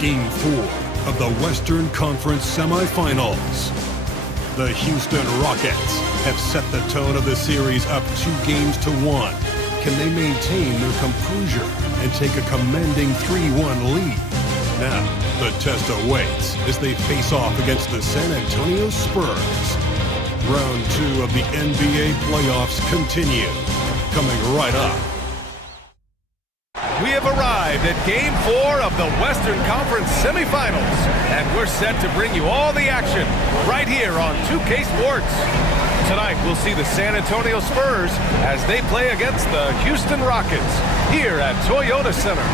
Game 4 of the Western Conference semifinals. The Houston Rockets have set the tone of the series up 2-1. Can they maintain their composure and take a commanding 3-1 lead? Now, the test awaits as they face off against the San Antonio Spurs. Round 2 of the NBA playoffs continue. Coming right up. We have arrived at Game 4 of the Western Conference semifinals, and we're set to bring you all the action right here on 2K Sports. Tonight, we'll see the San Antonio Spurs as they play against the Houston Rockets here at Toyota Center.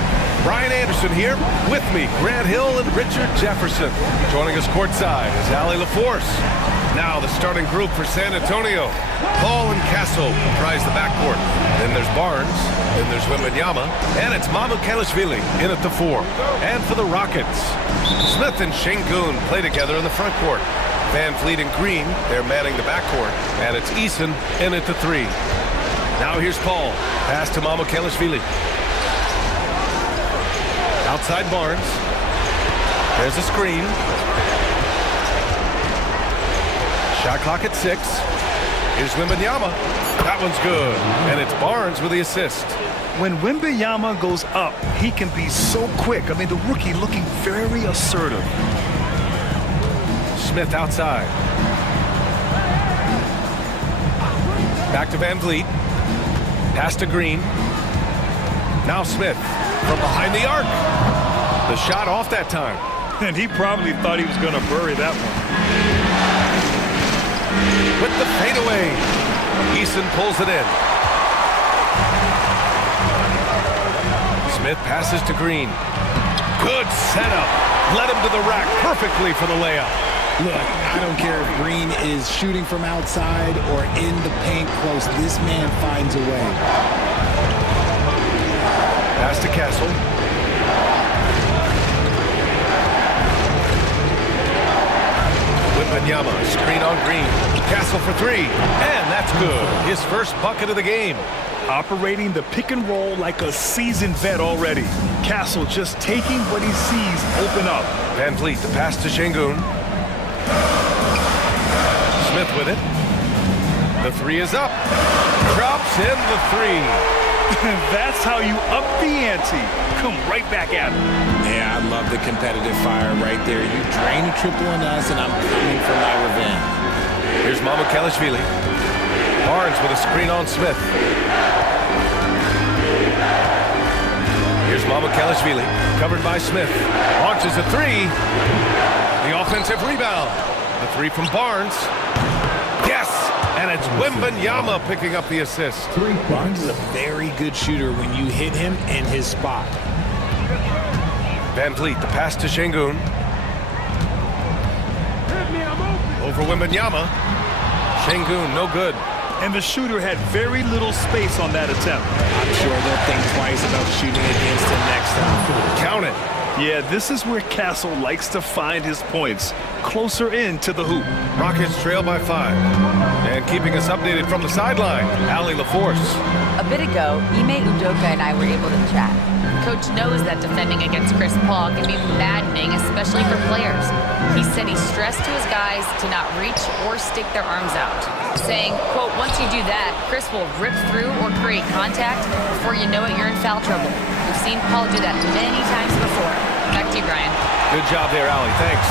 Brian Anderson here, with me, Grant Hill and Richard Jefferson. Joining us courtside is Allie LaForce. Now the starting group for San Antonio. Paul and Castle comprise the backcourt. Then there's Barnes, then there's Wembanyama, and it's Mamukelashvili in at the 4. And for the Rockets, Smith and Şengün play together in the front court. Van Vliet and Green, they're manning the backcourt. And it's Eason in at the 3. Now here's Paul. Pass to Mamukelashvili. Outside Barnes. There's a screen. Shot clock at 6. Here's Wembanyama. That one's good. And it's Barnes with the assist. When Wembanyama goes up, he can be so quick. I mean, the rookie looking very assertive. Smith outside. Back to Van Vliet. Pass to Green. Now Smith from behind the arc. The shot off that time. And he probably thought he was going to bury that one. With the fadeaway. Eason pulls it in. Smith passes to Green. Good setup. Led him to the rack perfectly for the layup. Look, I don't care if Green is shooting from outside or in the paint close. This man finds a way. Pass to Castle. Wembanyama, screen on Green. Castle for 3, and that's good. His first bucket of the game. Operating the pick and roll like a seasoned vet already. Castle just taking what he sees open up. Van Vliet, the pass to Şengün. Smith with it. The 3 is up. Drops in the 3. That's how you up the ante. Come right back at him. Yeah, I love the competitive fire right there. You drain a triple on us, and I'm coming for my revenge. Here's Mamukelashvili. Barnes with a screen on Smith. Here's Mamukelashvili, covered by Smith. Launches a 3. The offensive rebound. The 3 from Barnes. Yes! And it's Wembanyama picking up the assist. Barnes is a very good shooter when you hit him in his spot. Van Vliet, the pass to Şengün. Over Wembanyama. Şengün, no good. And the shooter had very little space on that attempt. I'm sure they'll think twice about shooting against him next time. Count it. Yeah, this is where Castle likes to find his points. Closer in to the hoop. Rockets trail by 5. And keeping us updated from the sideline, Allie LaForce. A bit ago, Ime Udoka and I were able to chat. Coach knows that defending against Chris Paul can be maddening, especially for players. He said he stressed to his guys to not reach or stick their arms out, saying, quote, once you do that, Chris will rip through or create contact. Before you know it, you're in foul trouble. We've seen Paul do that many times before. Back to you, Brian. Good job there, Allie. Thanks.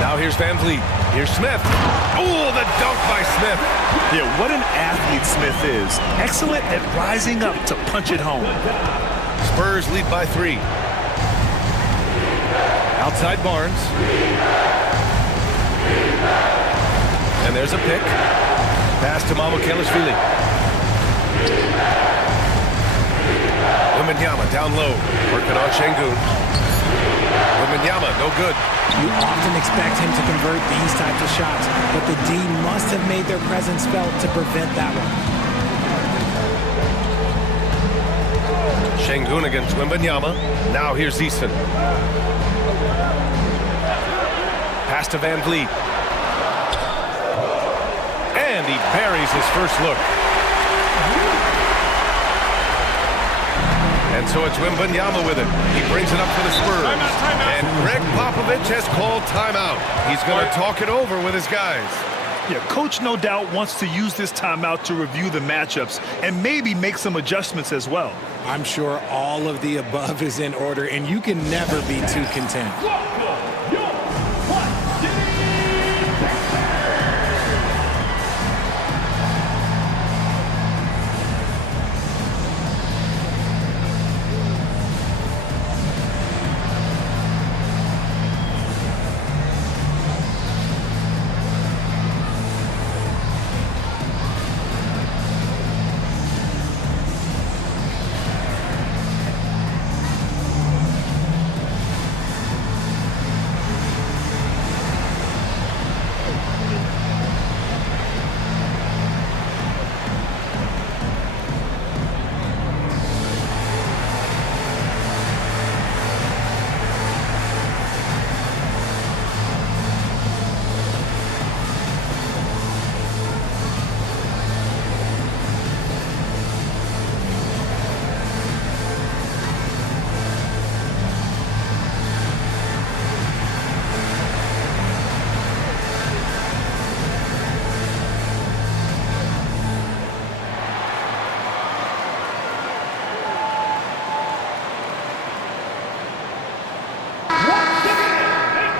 Now here's Van Vliet. Here's Smith. Oh, the dunk by Smith. Yeah, what an athlete Smith is. Excellent at rising up to punch it home. Spurs lead by 3. Outside Barnes. And there's a pick. Pass to Mamukelashvili. Wembanyama down low. Working on Şengün. Wembanyama, no good. You often expect him to convert these types of shots, but the D must have made their presence felt to prevent that one. Şengün against Wembanyama. Now here's Eason. Pass to Van Vliet. And he buries his first look. And so it's Wembanyama with it. He brings it up for the Spurs. And Greg Popovich has called timeout. He's going to talk it over with his guys. Yeah, coach no doubt wants to use this timeout to review the matchups and maybe make some adjustments as well. I'm sure all of the above is in order, and you can never be too content.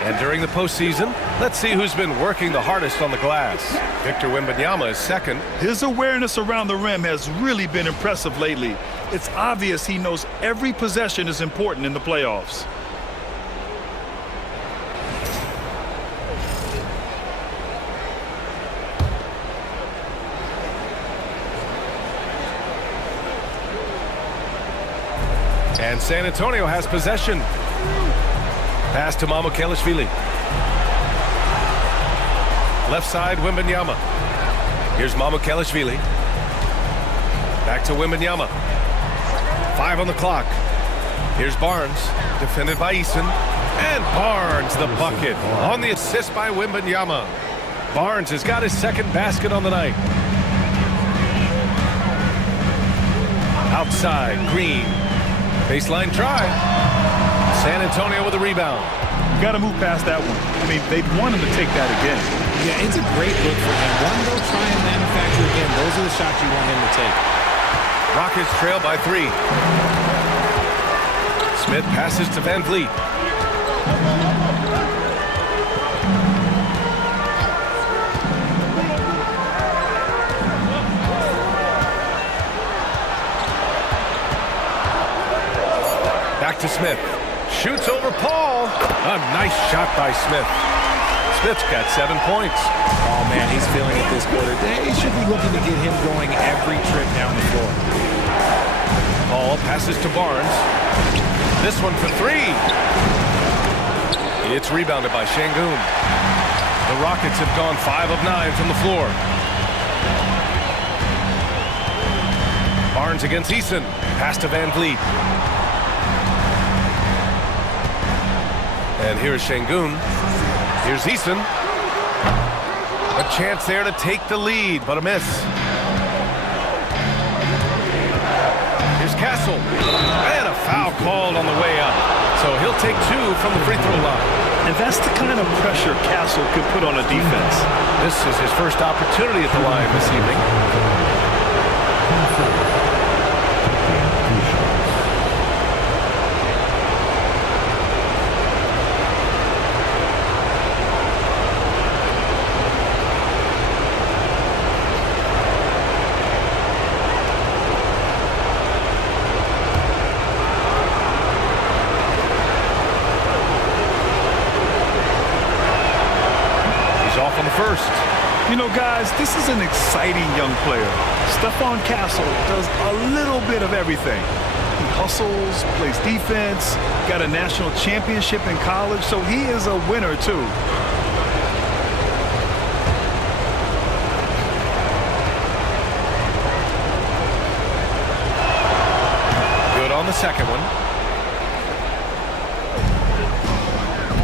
And during the postseason, let's see who's been working the hardest on the glass. Victor Wembanyama is second. His awareness around the rim has really been impressive lately. It's obvious he knows every possession is important in the playoffs. And San Antonio has possession. Pass to Mamukelashvili. Left side, Wembanyama. Here's Mamukelashvili. Back to Wembanyama. 5 on the clock. Here's Barnes, defended by Eason. And Barnes, the bucket, on the assist by Wembanyama. Barnes has got his second basket on the night. Outside, Green. Baseline drive. San Antonio with a rebound. You got to move past that one. I mean, they'd want him to take that again. Yeah, it's a great look for him. One, go try and manufacture again. Those are the shots you want him to take. Rockets trail by 3. Smith passes to Van Vliet. Back to Smith. Shoots over Paul. A nice shot by Smith. Smith's got 7 points. Oh, man, he's feeling it this quarter. They should be looking to get him going every trip down the floor. Paul passes to Barnes. This one for 3. It's rebounded by Şengün. The Rockets have gone 5 of 9 from the floor. Barnes against Eason. Pass to Van Vliet. And here's Şengün. Here's Eason. A chance there to take the lead, but a miss. Here's Castle. And a foul called on the way up. So he'll take 2 from the free throw line. And that's the kind of pressure Castle could put on a defense. This is his first opportunity at the line this evening. Off on the first. You know, guys, this is an exciting young player. Stephon Castle does a little bit of everything. He hustles, plays defense, got a national championship in college, so he is a winner, too. Good on the second one.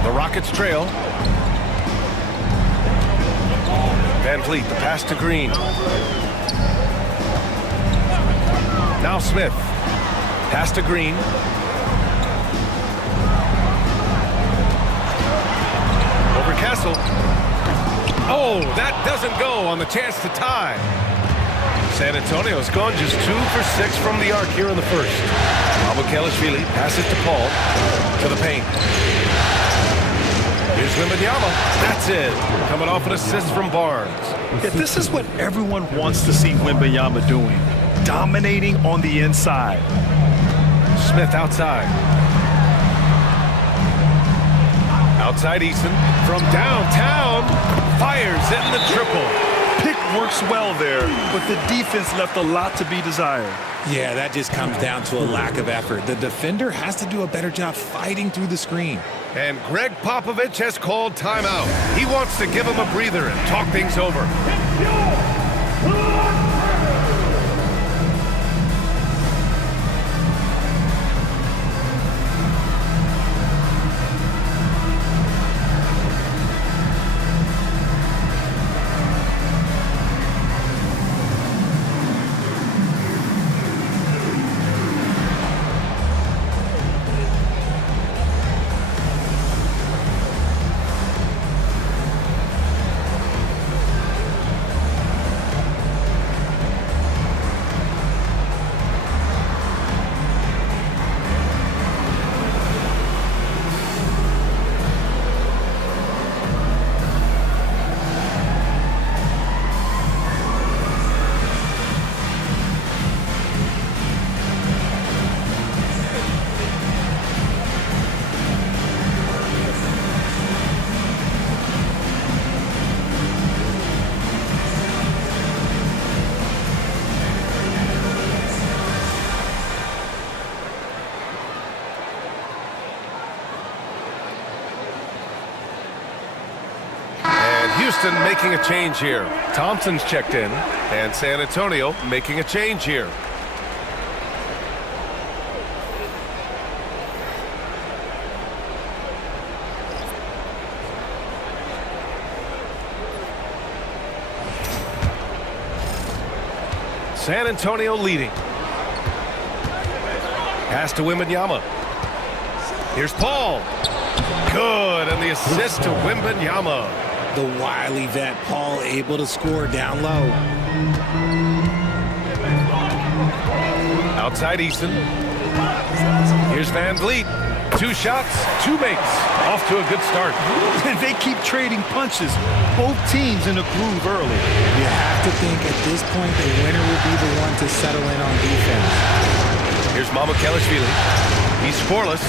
The Rockets trail. Van Vliet, the pass to Green. Now Smith. Pass to Green. Over Castle. Oh, that doesn't go on the chance to tie. San Antonio's gone just 2 for 6 from the arc here in the first. Mamukelashvili passes to Paul. To the paint. Here's Wembanyama. That's it. Coming off an assist from Barnes. Yeah, this is what everyone wants to see Wembanyama doing. Dominating on the inside. Smith outside. Outside Eason. From downtown. Fires in the triple. Pick works well there, but the defense left a lot to be desired. Yeah, that just comes down to a lack of effort. The defender has to do a better job fighting through the screen. And Greg Popovich has called timeout. He wants to give him a breather and talk things over. Houston making a change here. Thompson's checked in, and San Antonio making a change here. San Antonio leading. Pass to Wembanyama. Here's Paul. Good, and the assist to Wembanyama. The wily vet Paul able to score down low. Outside Eason. Here's Van Vliet. 2 shots, 2 makes. Off to a good start. And they keep trading punches. Both teams in a groove early. You have to think at this point the winner will be the one to settle in on defense. Here's Mamukelashvili. He's scoreless.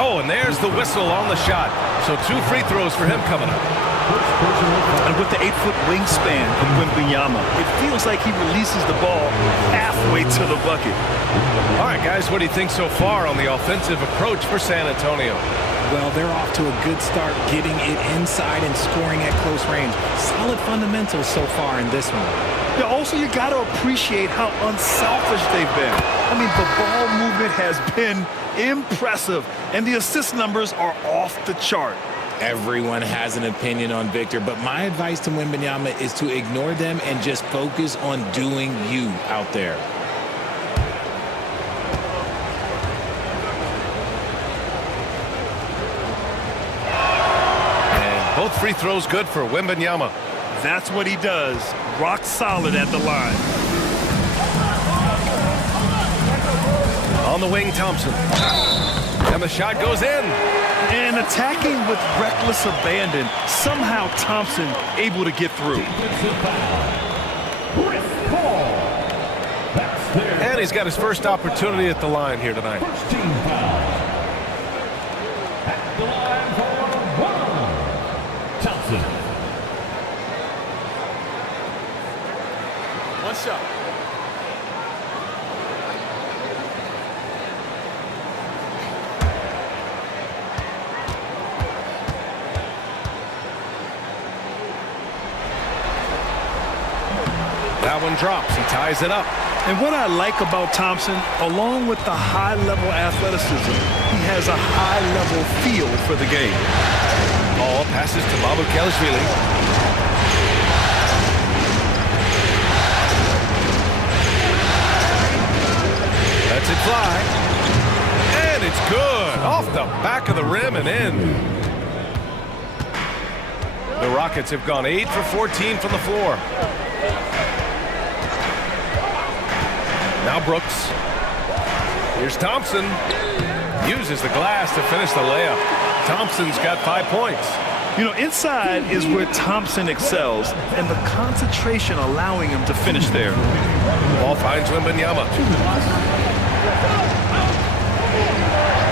Oh, and there's the whistle on the shot. So 2 free throws for him coming up. And with the 8-foot wingspan of Wembanyama, it feels like he releases the ball halfway to the bucket. All right, guys, what do you think so far on the offensive approach for San Antonio? Well, they're off to a good start getting it inside and scoring at close range. Solid fundamentals so far in this one. Yeah, also, you got to appreciate how unselfish they've been. I mean, the ball movement has been impressive, and the assist numbers are off the chart. Everyone has an opinion on Victor, but my advice to Wembanyama is to ignore them and just focus on doing you out there. And both free throws good for Wembanyama. That's what he does. Rock solid at the line. On the wing, Thompson. And the shot goes in. And attacking with reckless abandon. Somehow Thompson able to get through. And he's got his first opportunity at the line here tonight. At the line for 1, Thompson. One shot. That one drops. He ties it up. And what I like about Thompson, along with the high-level athleticism, he has a high-level feel for the game. Ball passes to Mamukelashvili. back of the rim and in. The Rockets have gone 8 for 14 from the floor. Now Brooks. Here's Thompson. Uses the glass to finish the layup. Thompson's got 5 points. You know, inside is where Thompson excels, and the concentration allowing him to finish there. Ball finds Wembanyama.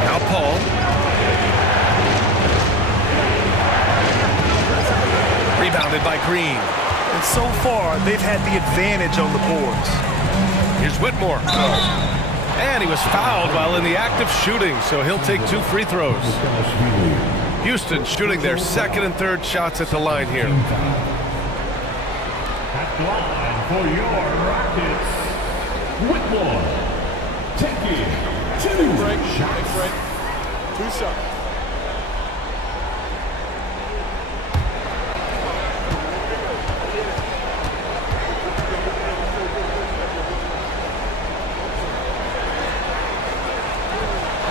Now Paul. Rebounded by Green. And so far, they've had the advantage on the boards. Here's Whitmore. And he was fouled while in the act of shooting, so he'll take 2 free throws. Houston shooting their second and third shots at the line here. At the line for your Rockets, Whitmore. Taking 2 shots. 2 shots.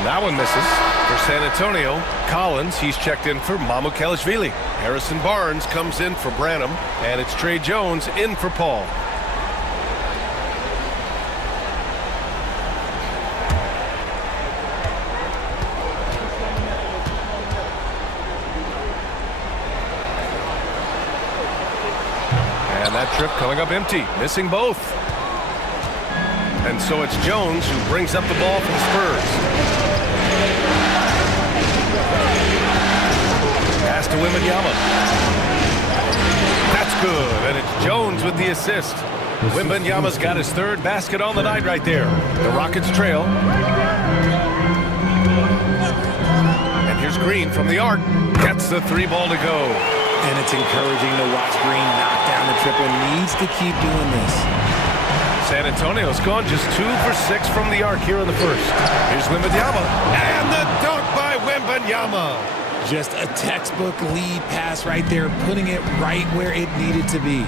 That one misses for San Antonio. Collins, he's checked in for Mamukelashvili. Harrison Barnes comes in for Branham, and it's Trey Jones in for Paul. And that trip coming up empty, missing both. And so it's Jones who brings up the ball for the Spurs. Pass to Wembanyama. That's good, and it's Jones with the assist. Wembanyama's got his 3rd basket on the night right there. The Rockets trail. And here's Green from the arc. Gets the 3 ball to go. And it's encouraging to watch Green knock down the triple. Needs to keep doing this. San Antonio's gone just 2 for 6 from the arc here in the first. Here's Wembanyama. And the dunk by Wembanyama. Just a textbook lead pass right there, putting it right where it needed to be.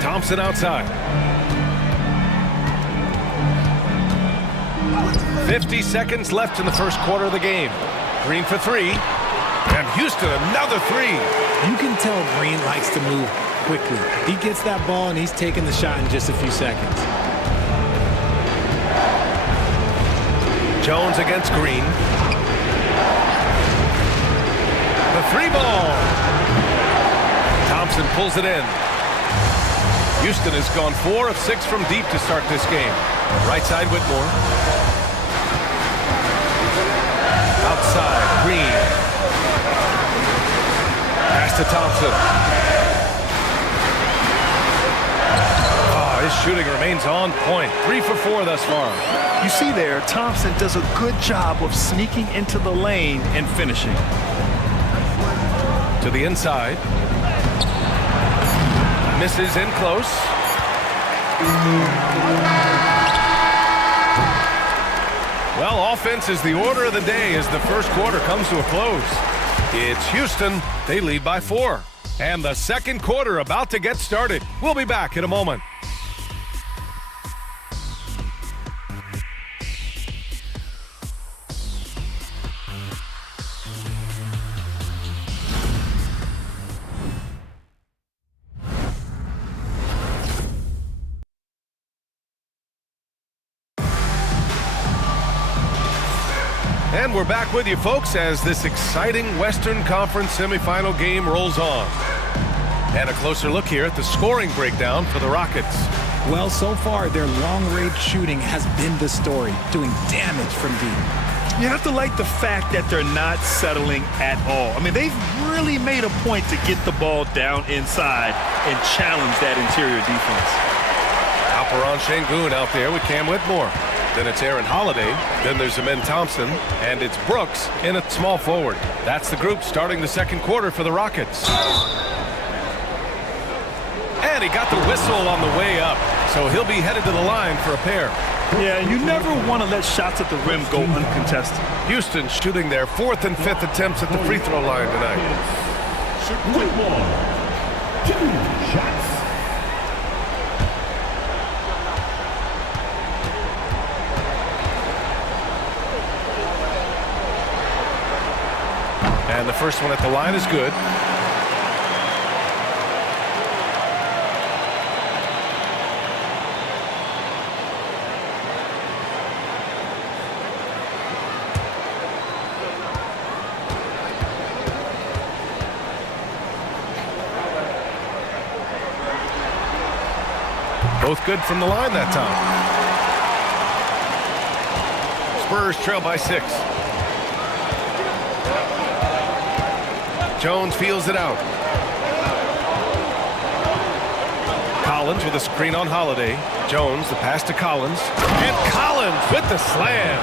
Thompson outside. 50 seconds left in the first quarter of the game. Green for 3. And Houston another 3. You can tell Green likes to move quickly. He gets that ball and he's taking the shot in just a few seconds. Jones against Green. The 3 ball. Thompson pulls it in. Houston has gone 4 of 6 from deep to start this game. Right side Whitmore. Outside Green. Pass to Thompson. His shooting remains on point. 3 for 4 thus far. You see there, Thompson does a good job of sneaking into the lane and finishing. To the inside. Misses in close. Well, offense is the order of the day as the first quarter comes to a close. It's Houston. They lead by 4. And the second quarter about to get started. We'll be back in a moment. And we're back with you, folks, as this exciting Western Conference semifinal game rolls on. And a closer look here at the scoring breakdown for the Rockets. Well, so far, their long-range shooting has been the story, doing damage from deep. You have to like the fact that they're not settling at all. I mean, they've really made a point to get the ball down inside and challenge that interior defense. Alperon Şengün out there with Cam Whitmore. Then it's Aaron Holiday. Then there's Amen Thompson. And it's Brooks in at small forward. That's the group starting the second quarter for the Rockets. And he got the whistle on the way up. So he'll be headed to the line for a pair. Yeah, you never want to let shots at the rim go uncontested. Houston shooting their 4th and 5th attempts at the free throw line tonight. Whitmore. 2 shots. And the first one at the line is good. Both good from the line that time. Spurs trail by 6. Jones feels it out. Collins with a screen on Holiday. Jones, the pass to Collins. And Collins with the slam.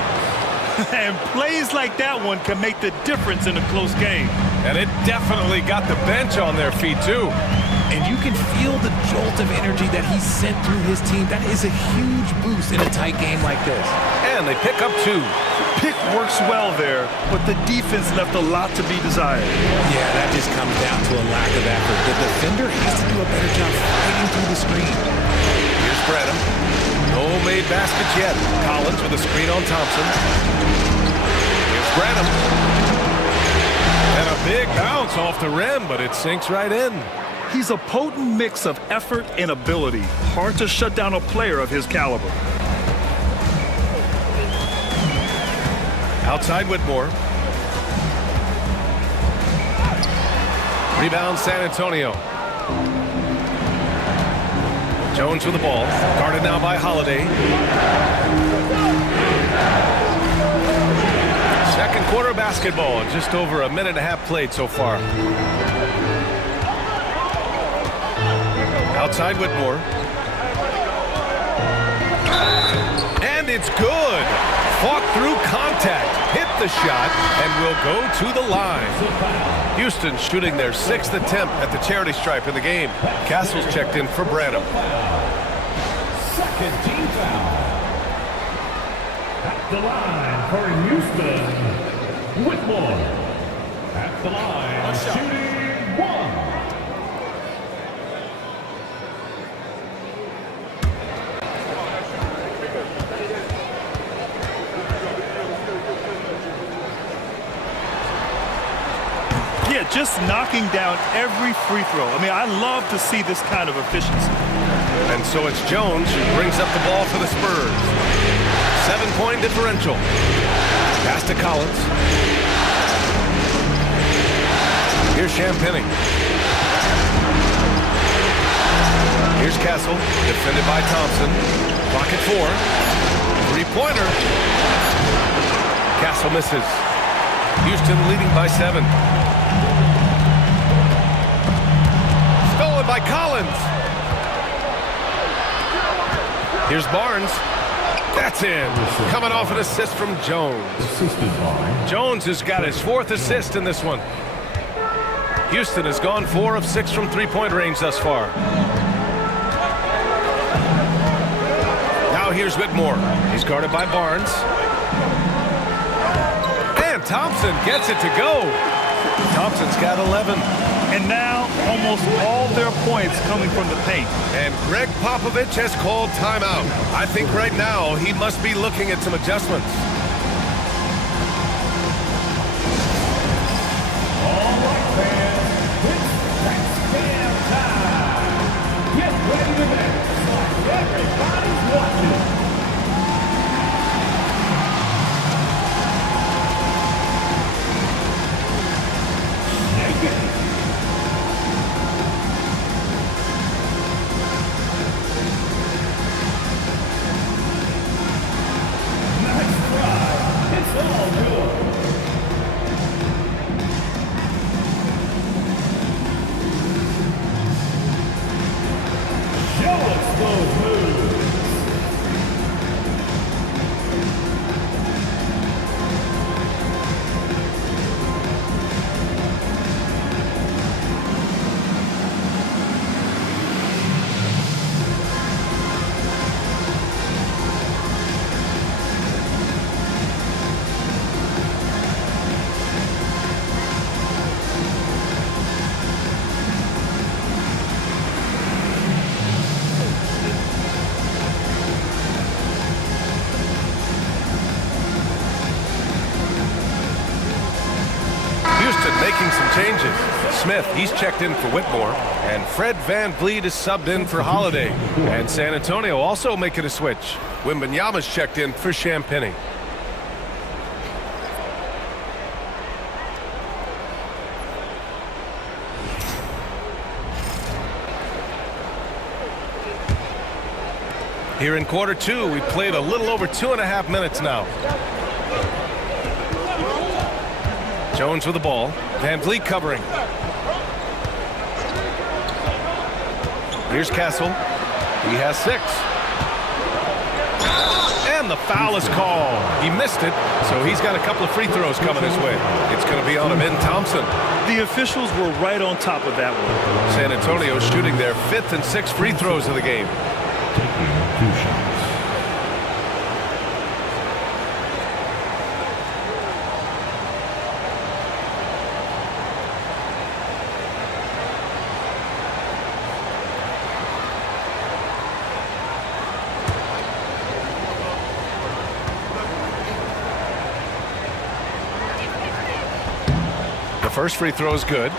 And plays like that one can make the difference in a close game. And it definitely got the bench on their feet, too. And you can feel the jolt of energy that he sent through his team. That is a huge boost in a tight game like this. And they pick up 2. Pick works well there, but the defense left a lot to be desired. Yeah, that just comes down to a lack of effort. The defender has to do a better job fighting through the screen. Here's Bradham. No made baskets yet. Collins with a screen on Thompson. Here's Bradham. And a big bounce off the rim, but it sinks right in. He's a potent mix of effort and ability. Hard to shut down a player of his caliber. Outside Whitmore. Rebound San Antonio. Jones with the ball. Guarded now by Holiday. Second quarter basketball. Just over a minute and a half played so far. Outside Whitmore. And it's good. Fought through contact. Hit the shot and will go to the line. Houston shooting their 6th attempt at the charity stripe in the game. Castle's checked in for Bradham. Second team foul. At the line for Houston, Whitmore. At the line, shooting 1. Yeah, just knocking down every free throw. I mean, I love to see this kind of efficiency. And so it's Jones who brings up the ball for the Spurs. 7-point differential. Pass to Collins. Here's Champagny. Here's Castle, defended by Thompson. Clock at 4. Three-pointer. Castle misses. Houston leading by 7. Stolen by Collins. Here's Barnes. That's in. Coming off an assist from Jones. Jones has got his 4th assist in this one. Houston has gone 4 of 6 from three-point range thus far. Now here's Whitmore. He's guarded by Barnes. And Thompson gets it to go. Thompson's got 11. And now almost all their points coming from the paint. And Greg Popovich has called timeout. I think right now he must be looking at some adjustments. All right, fans, it's touchdown time. Get ready to dance like everybody's watching. Show us those moves. changes. Smith, he's checked in for Whitmore, and Fred VanVleet is subbed in for Holiday. And San Antonio also making a switch. Wembanyama's checked in for Champagny. Here in quarter two, we played a little over 2.5 minutes now. Jones with the ball. VanVleet covering. Here's Castle. He has 6. And the foul is called. He missed it, so he's got a couple of free throws coming his way. It's going to be on Amin Thompson. The officials were right on top of that one. San Antonio shooting their 5th and 6th free throws of the game. Taking 2 shots. The first free throw is good.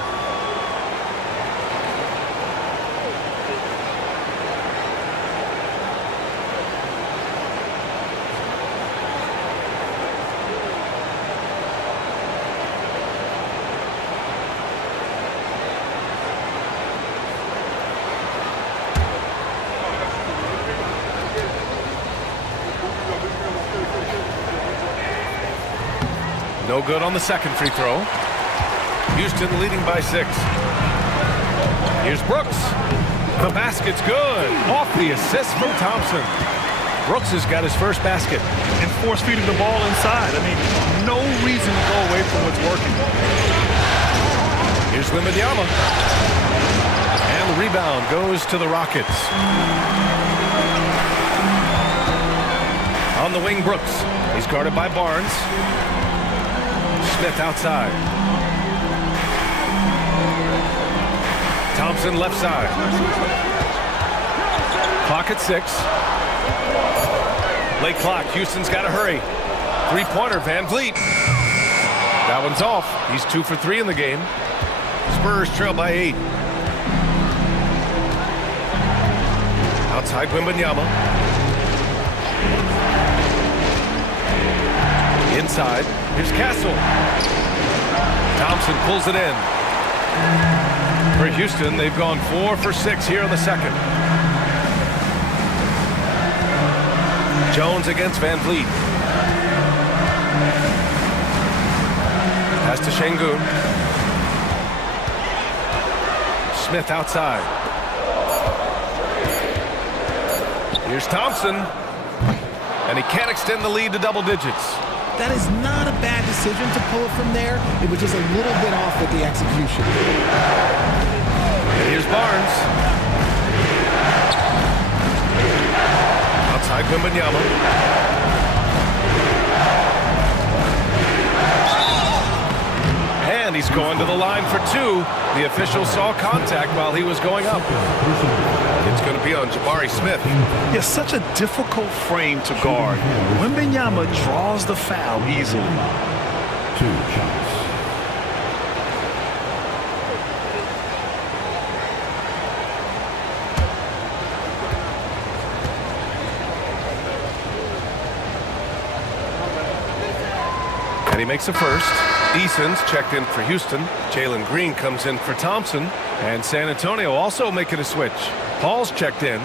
No good on the second free throw. Houston leading by 6. Here's Brooks. The basket's good. Off the assist from Thompson. Brooks has got his first basket. And force-feeding the ball inside. I mean, no reason to go away from what's working. Here's Wembanyama. And the rebound goes to the Rockets. On the wing, Brooks. He's guarded by Barnes. Smith outside. Thompson left side. Clock at 6. Late clock. Houston's got to hurry. Three-pointer, VanVleet. That one's off. He's 2 for 3 in the game. Spurs trail by 8. Outside Wembanyama. Inside. Here's Castle. Thompson pulls it in. For Houston, they've gone 4 for 6 here in the second. Jones against VanVleet. Pass to Şengün. Smith outside. Here's Thompson. And he can't extend the lead to double digits. That is not a bad decision to pull it from there. It was just a little bit off with the execution. And here's Barnes. Outside Wembanyama. And he's going to the line for 2. The official saw contact while he was going up. It's going to be on Jabari Smith. Yeah, such a difficult frame to guard. Wembanyama draws the foul easily. 2 shots. And he makes the first. Eason's checked in for Houston. Jalen Green comes in for Thompson. And San Antonio also making a switch. Paul's checked in.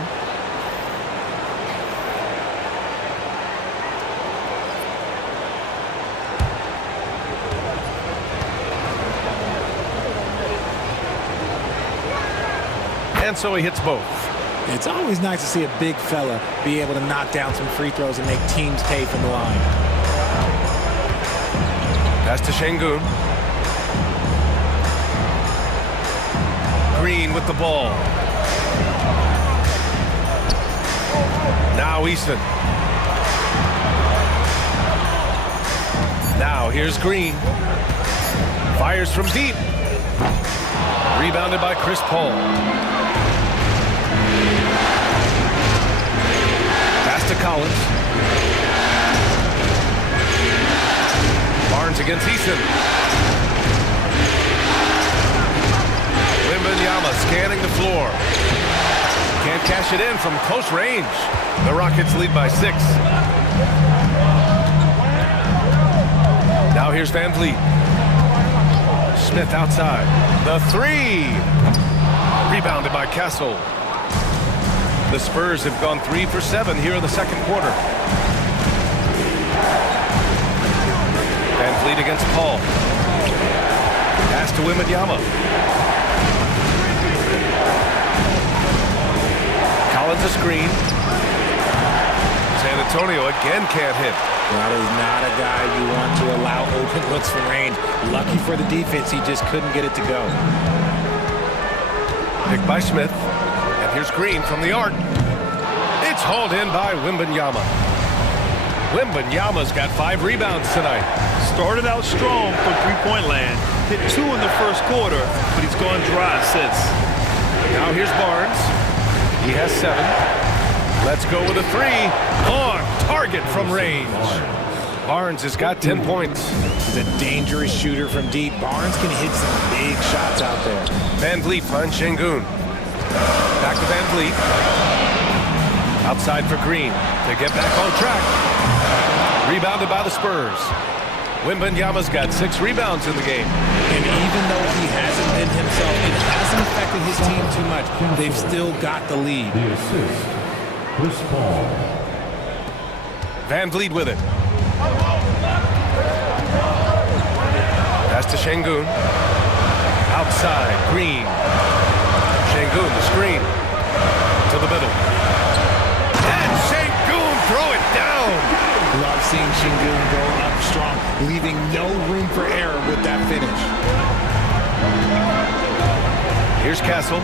And so he hits both. It's always nice to see a big fella be able to knock down some free throws and make teams pay from the line. Pass to Şengün. Green with the ball. Now Easton. Now here's Green. Fires from deep. Rebounded by Chris Paul. Pass to Collins. Barnes against Easton. scanning the floor. Can't cash it in from close range. The Rockets lead by 6. Now here's Van Vliet. Smith outside. The 3. Rebounded by Castle. The Spurs have gone 3 for 7 here in the second quarter. Van Vliet against Paul. Pass to Wembanyama. Collins a screen. San Antonio again can't hit. That is not a guy you want to allow open looks from range. Lucky for the defense, he just couldn't get it to go. Picked by Smith. And here's Green from the arc. It's hauled in by Wembanyama. Wembanyama's got 5 rebounds tonight. Started out strong from three-point land. Hit 2 in the first quarter, but he's gone dry since. Now here's Barnes. He has 7. Let's go with a 3. On target from range. Barnes has got 10 points. He's a dangerous shooter from deep. Barnes can hit some big shots out there. Van Vliet finds Şengün. Back to Van Vliet. Outside for Green to get back on track. Rebounded by the Spurs. Wembanyama's got 6 rebounds in the game. And even though he hasn't been himself, it hasn't affected his team too much. They've still got the lead. The assist, Chris Paul. Van Vliet with it. Pass to Şengün. Outside, Green. Şengün, the screen. To the middle. And Şengün throw it down. Love seeing Şengün go up strong, leaving no room for error with that finish. Here's Castle.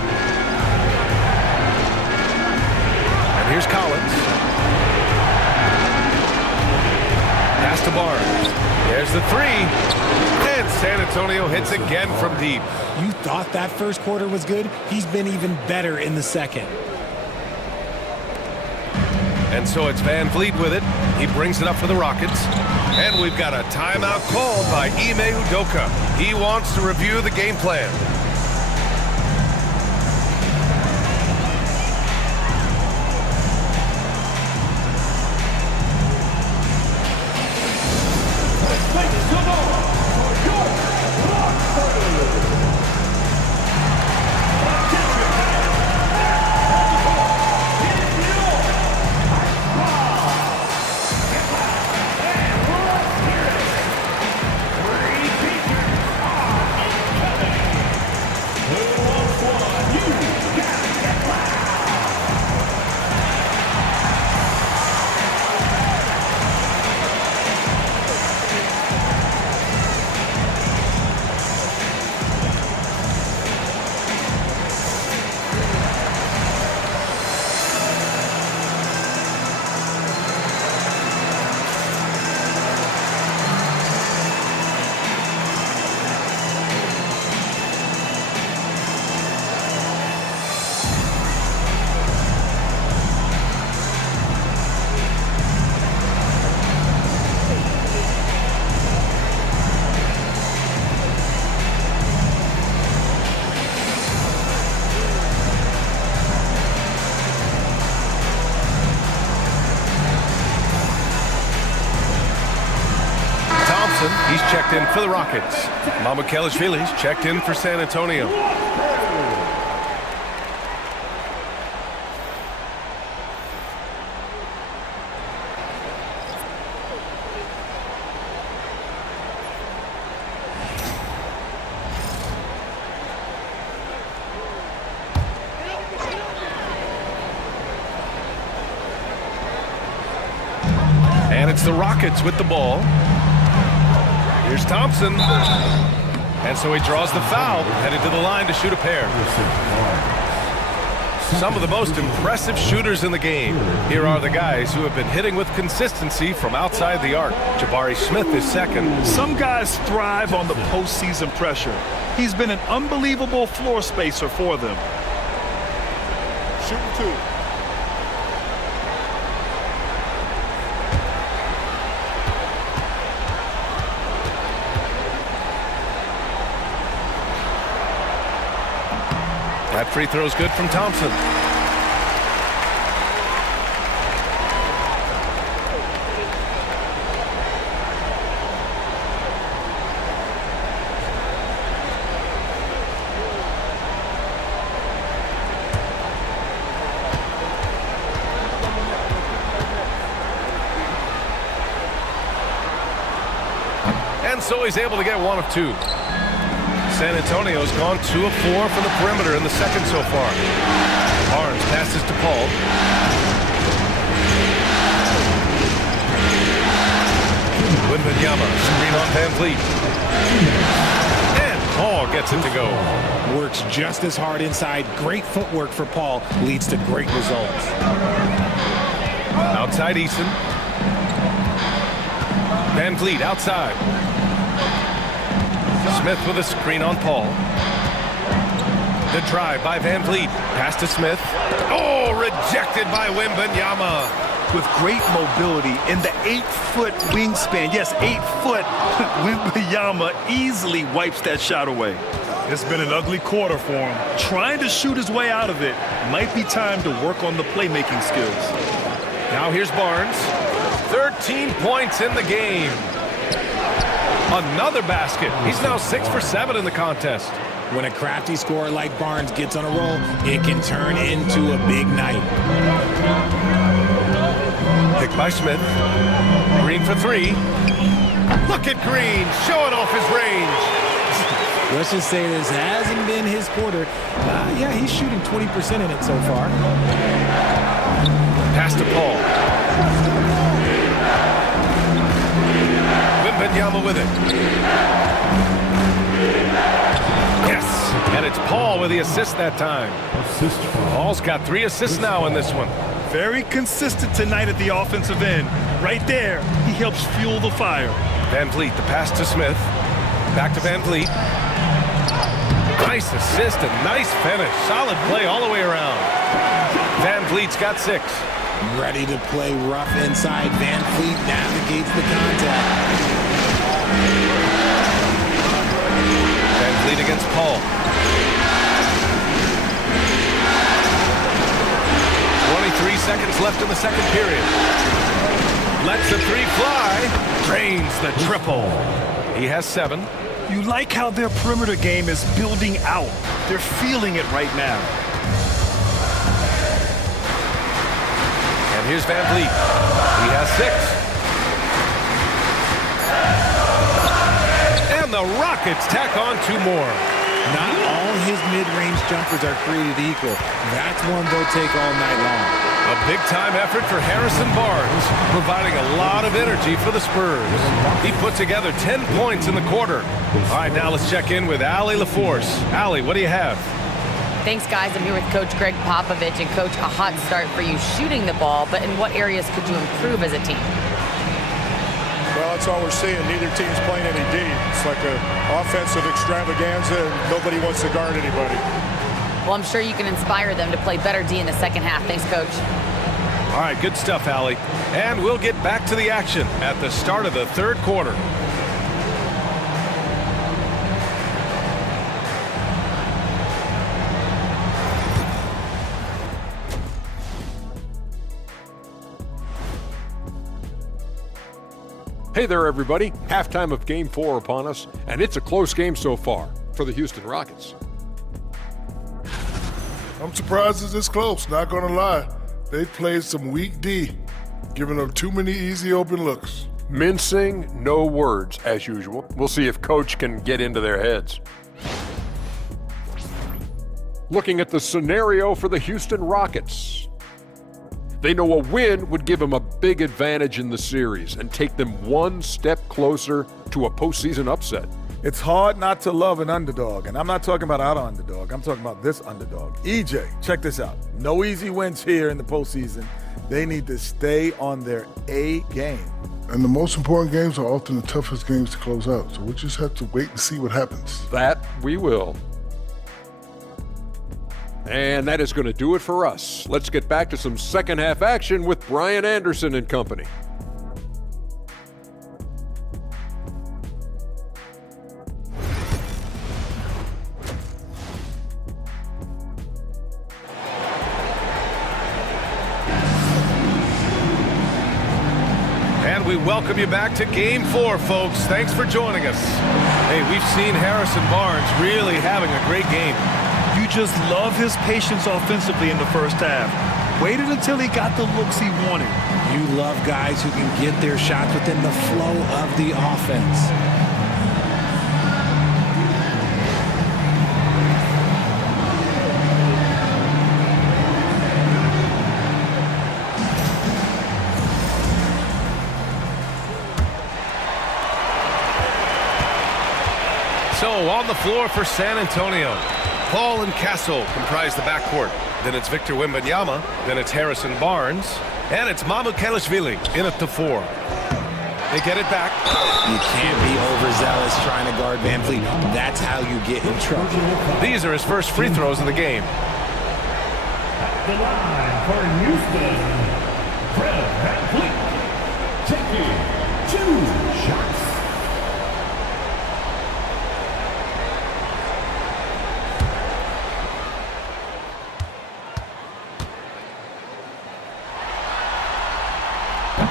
And here's Collins. Pass to Barnes. There's the 3. And San Antonio hits again from deep. You thought that first quarter was good? He's been even better in the second. And so it's Van Vliet with it. He brings it up for the Rockets. And we've got a timeout called by Ime Udoka. He wants to review the game plan. He's checked in for the Rockets. Mamukelashvili's checked in for San Antonio. And it's the Rockets with the ball. Here's Thompson. And so he draws the foul, headed to the line to shoot a pair. Some of the most impressive shooters in the game. Here are the guys who have been hitting with consistency from outside the arc. Jabari Smith is second. Some guys thrive on the postseason pressure. He's been an unbelievable floor spacer for them. Shooting 2. That free throw is good from Thompson. And so he's able to get one of two. San Antonio's gone 2 of 4 from the perimeter in the second so far. Barnes passes to Paul. Wembanyama, screen on Van Vliet. And Paul gets it to go. Works just as hard inside. Great footwork for Paul. Leads to great results. Outside Easton. Van Vliet outside. Smith with a screen on Paul. The drive by Van Vliet. Pass to Smith. Oh, rejected by Wembanyama. With great mobility in the 8-foot wingspan. Yes, 8 foot. Wembanyama easily wipes that shot away. It's been an ugly quarter for him. Trying to shoot his way out of it. Might be time to work on the playmaking skills. Now here's Barnes. 13 points in the game. Another basket. He's now 6 for 7 in the contest. When a crafty scorer like Barnes gets on a roll, it can turn into a big night. Picked by Smith. Green for 3. Look at Green showing off his range. Let's just say this hasn't been his quarter. Yeah, he's shooting 20% in it so far. Pass to Paul. Wembanyama with it. Yes, and it's Paul with the assist that time. Paul's got 3 assists now in this one. Very consistent tonight at the offensive end. Right there, he helps fuel the fire. Van Vliet, the pass to Smith. Back to Van Vliet. Nice assist and nice finish. Solid play all the way around. Van Vliet's got 6. Ready to play rough inside. Van Vliet navigates the contact. Van Vliet against Paul. 23 seconds left in the second period. Lets the 3 fly. Drains the triple. He has 7. You like how their perimeter game is building out. They're feeling it right now. And here's Van Vliet. He has 6. And the Rockets tack on 2 more. Not all his mid-range jumpers are created equal. That's one they'll take all night long. A big-time effort for Harrison Barnes, providing a lot of energy for the Spurs. He put together 10 points in the quarter. All right, now let's check in with Allie LaForce. Allie, what do you have? Thanks, guys. I'm here with Coach Greg Popovich. And, Coach, a hot start for you shooting the ball, but in what areas could you improve as a team? Well, that's all we're seeing. Neither team's playing any D. It's like an offensive extravaganza, and nobody wants to guard anybody. Well, I'm sure you can inspire them to play better D in the second half. Thanks, Coach. All right, good stuff, Allie. And we'll get back to the action at the start of the third quarter. Hey there, everybody. Halftime of Game 4 upon us, and it's a close game so far for the Houston Rockets. I'm surprised it's this close, not gonna lie. They played some weak D, giving up too many easy open looks. Mincing, no words, as usual. We'll see if Coach can get into their heads. Looking at the scenario for the Houston Rockets. They know a win would give them a big advantage in the series and take them one step closer to a postseason upset. It's hard not to love an underdog, and I'm not talking about our underdog. I'm talking about this underdog. EJ, check this out. No easy wins here in the postseason. They need to stay on their A game. And the most important games are often the toughest games to close out, so we'll just have to wait and see what happens. That we will. And that is going to do it for us. Let's get back to some second half action with Brian Anderson and company. And we welcome you back to Game 4, folks. Thanks for joining us. Hey, we've seen Harrison Barnes really having a great game. You just love his patience offensively in the first half. Waited until he got the looks he wanted. You love guys who can get their shots within the flow of the offense. So on the floor for San Antonio, Paul and Castle comprise the backcourt. Then it's Victor Wembanyama. Then it's Harrison Barnes. And it's Mamukelashvili in at the 4. They get it back. You can't be overzealous trying to guard Van Fleet. That's how you get in trouble. These are his first free throws of the game. At the line for Houston, Fred Van Fleet, taking 2 shots.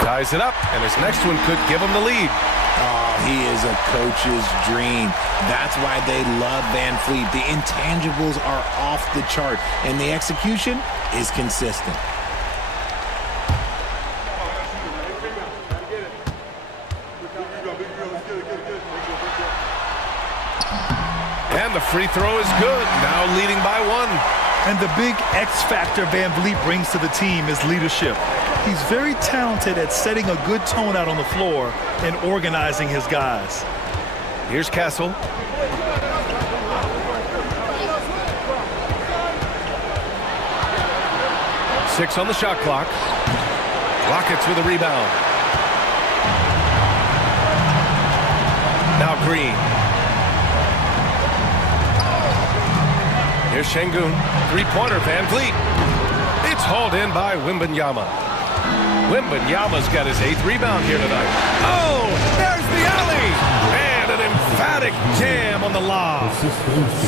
Ties it up, and his next one could give him the lead. Oh, he is a coach's dream. That's why they love Van Fleet. The intangibles are off the chart, and the execution is consistent. And the free throw is good, now leading by 1. And the big X factor Van Vliet brings to the team is leadership. He's very talented at setting a good tone out on the floor and organizing his guys. Here's Castle. Six on the shot clock. Rockets with a rebound. Now Green. Here's Şengün. Three-pointer, Van Fleet. It's hauled in by Wembanyama. Wembanyama's got his 8th rebound here tonight. Oh, there's the alley! And an emphatic jam on the lob.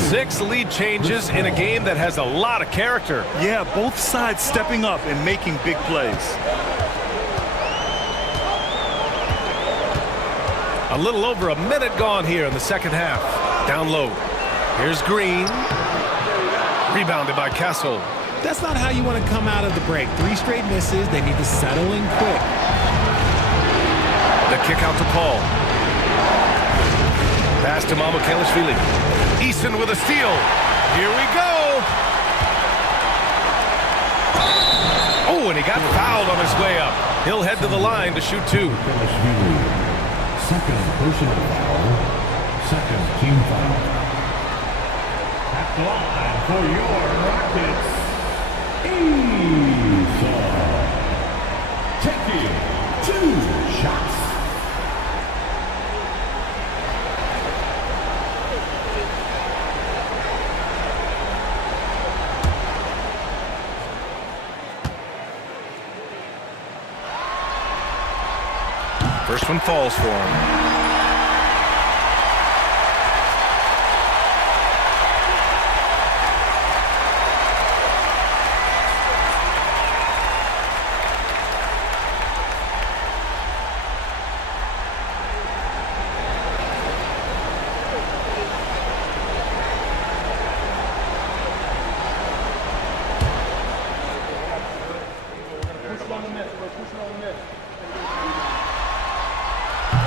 6 lead changes in a game that has a lot of character. Yeah, both sides stepping up and making big plays. A little over a minute gone here in the second half. Down low. Here's Green. Rebounded by Castle. That's not how you want to come out of the break. 3 straight misses. They need to settle in quick. The kick out to Paul. Pass to Mamukelashvili. Eason with a steal. Here we go. Oh, and he got fouled on his way up. He'll head to the line to shoot 2. Second personal foul. Second team foul. At the line for your Rockets, taking 2 shots. First one falls for him.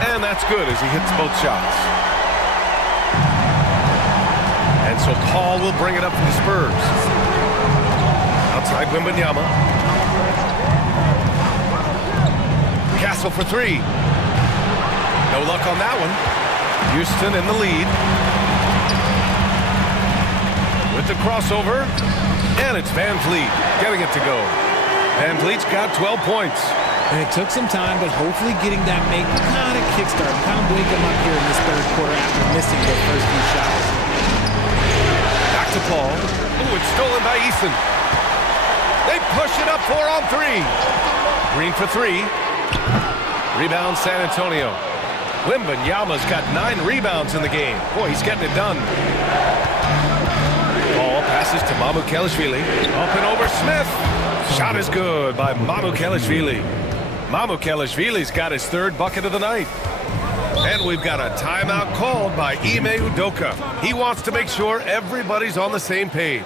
And that's good as he hits both shots. And so Paul will bring it up for the Spurs. Outside Wembanyama. Castle for 3. No luck on that one. Houston in the lead. With the crossover. And it's Van Fleet getting it to go. Van Fleet's got 12 points. And it took some time, but hopefully getting that make kind of kickstart, kind of wake him up here in this third quarter after missing the first few shots. Back to Paul. Oh, it's stolen by Eason. They push it up 4 on 3. Green for 3. Rebound San Antonio. Wembanyama's got 9 rebounds in the game. Boy, he's getting it done. Ball passes to Mamukelashvili. Up and over Smith. Shot is good by Mamukelashvili. Mamukelashvili's got his third bucket of the night. And we've got a timeout called by Ime Udoka. He wants to make sure everybody's on the same page.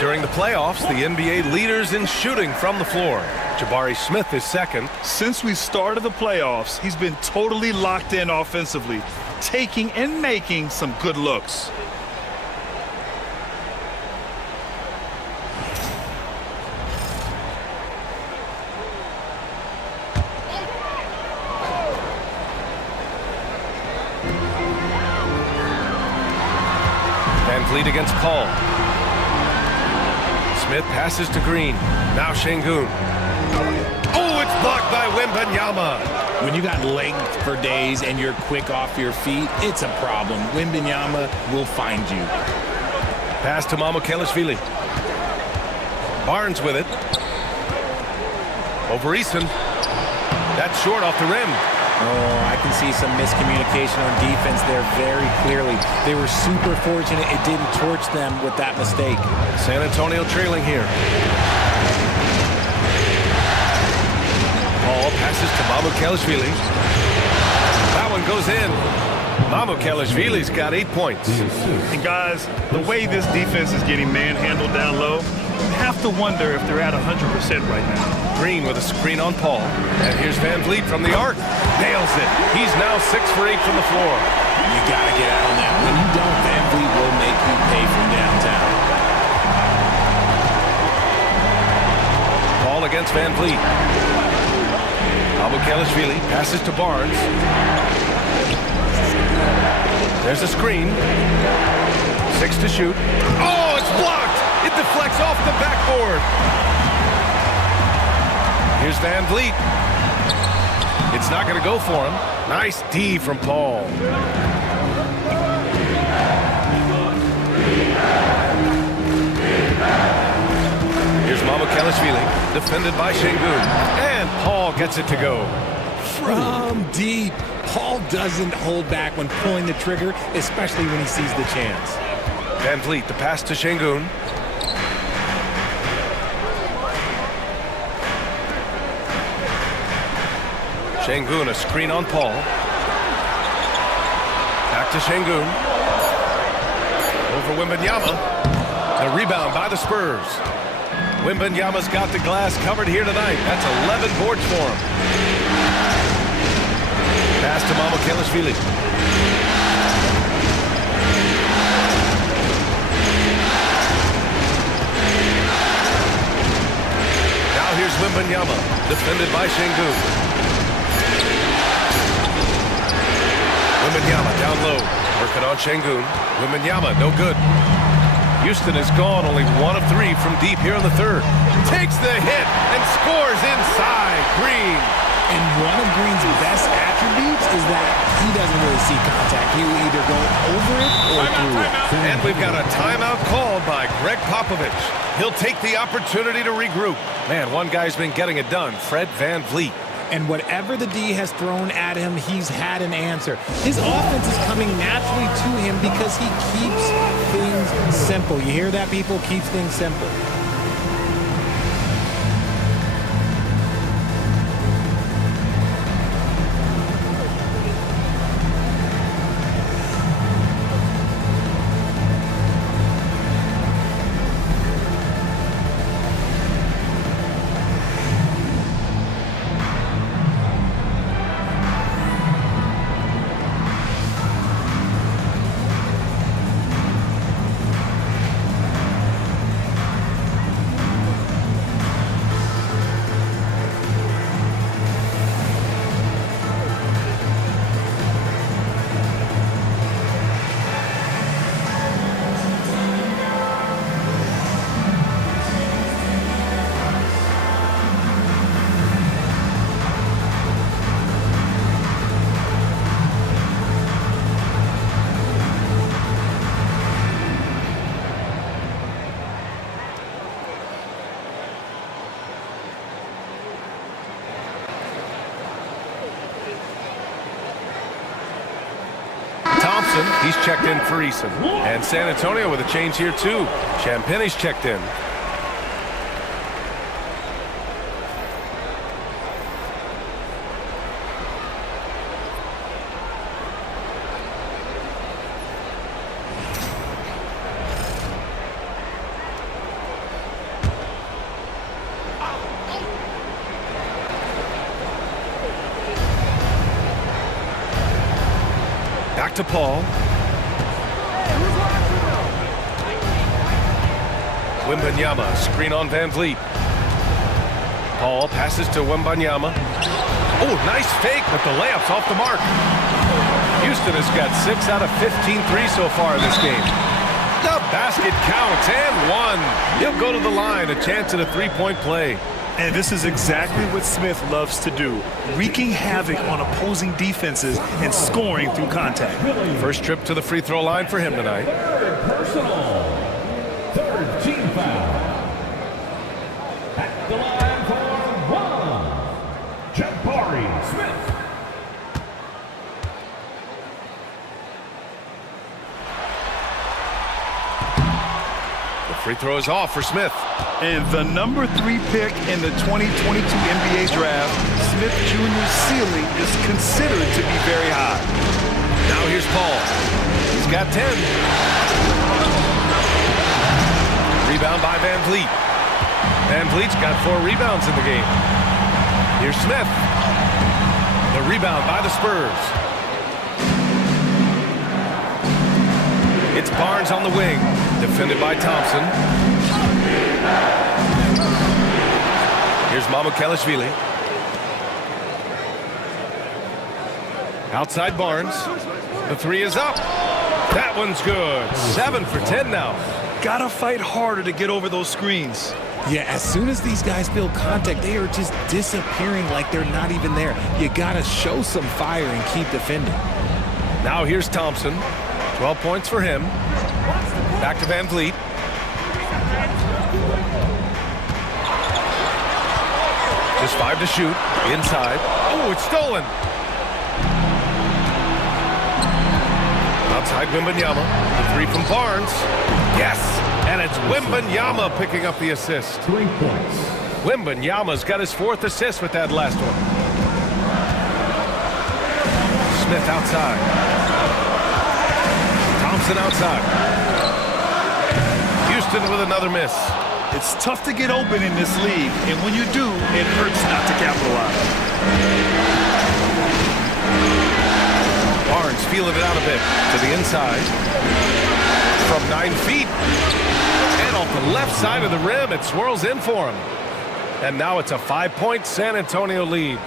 During the playoffs, the NBA leaders in shooting from the floor. Jabari Smith is second. Since we started the playoffs, he's been totally locked in offensively, taking and making some good looks. Van Vliet against Paul. Smith passes to Green. Now Şengün. Oh, it's blocked by Wembanyama. When you got length for days and you're quick off your feet, it's a problem. Wembanyama will find you. Pass to Mamukelashvili. Barnes with it. Over Eason. That's short off the rim. Oh, I can see some miscommunication on defense there very clearly. They were super fortunate it didn't torch them with that mistake. San Antonio trailing here. Paul passes to Mamukelashvili. That one goes in. Mamukelashvili's got 8 points. And guys, the way this defense is getting manhandled down low, you have to wonder if they're at 100% right now. Green with a screen on Paul. And here's Van Vliet from the arc. Nails it. He's now 6 for 8 from the floor. You got to get out on that. When you don't, Van Vliet will make you pay from downtown. Paul against Van Vliet. Mamukelashvili passes to Barnes. There's a screen. 6 to shoot. Oh, it's blocked! It deflects off the backboard. Here's Van Vliet. It's not going to go for him. Nice D from Paul. Here's Mamukelashvili, defended by Şengün. And Paul gets it to go. From deep. Paul doesn't hold back when pulling the trigger, especially when he sees the chance. Van Vliet, the pass to Şengün. Şengün, a screen on Paul. Back to Şengün. Over Wembanyama. The rebound by the Spurs. Wembanyama's got the glass covered here tonight. That's 11 boards for him. Pass to Mamukelashvili. Now here's Wembanyama, defended by Şengün. Wembanyama down low, working on Şengün. Wembanyama, no good. Houston has gone only 1 of 3 from deep here in the third. Takes the hit and scores inside. Green. And one of Green's best attributes is that he doesn't really see contact. He will either go over it or through it. And we've got a timeout called by Greg Popovich. He'll take the opportunity to regroup. Man, one guy's been getting it done, Fred Van Vliet. And whatever the D has thrown at him, he's had an answer. His offense is coming naturally to him because he keeps things simple. You hear that, people? Keeps things simple. He's checked in for Eason. And San Antonio with a change here, too. Champagne's checked in. Back to Paul. Wembanyama, screen on Van Vliet. Paul passes to Wembanyama. Oh, nice fake, but the layup's off the mark. Houston has got 6 out of 15 threes so far in this game. The basket counts, and one. He'll go to the line, a chance at a three-point play. And this is exactly what Smith loves to do, wreaking havoc on opposing defenses and scoring through contact. First trip to the free throw line for him tonight. Personal. Third team foul. At the line for one. Jabari Smith. The free throw is off for Smith. And the number 3 pick in the 2022 NBA draft, Smith Jr.'s ceiling is considered to be very high. Now here's Paul. He's got 10. Rebound by Van Vliet. Van Vliet's got 4 rebounds in the game. Here's Smith. The rebound by the Spurs. It's Barnes on the wing, defended by Thompson. Here's Mamukelashvili. Outside Barnes. The three is up. That one's good. 7 for 10 now. Gotta fight harder to get over those screens. Yeah, as soon as these guys build contact, they are just disappearing like they're not even there. You gotta show some fire and keep defending. Now here's Thompson. 12 points for him. Back to Van Vliet. Just 5 to shoot. Inside. Oh, it's stolen. Outside Wembanyama. The 3 from Barnes. Yes! And it's Wembanyama picking up the assist. 3 points. Wembanyama's got his 4th assist with that last one. Smith outside. Thompson outside. Houston with another miss. It's tough to get open in this league, and when you do, it hurts not to capitalize. Barnes feeling it out a bit to the inside. From 9 feet. And off the left side of the rim, it swirls in for him. And now it's a 5-point San Antonio lead.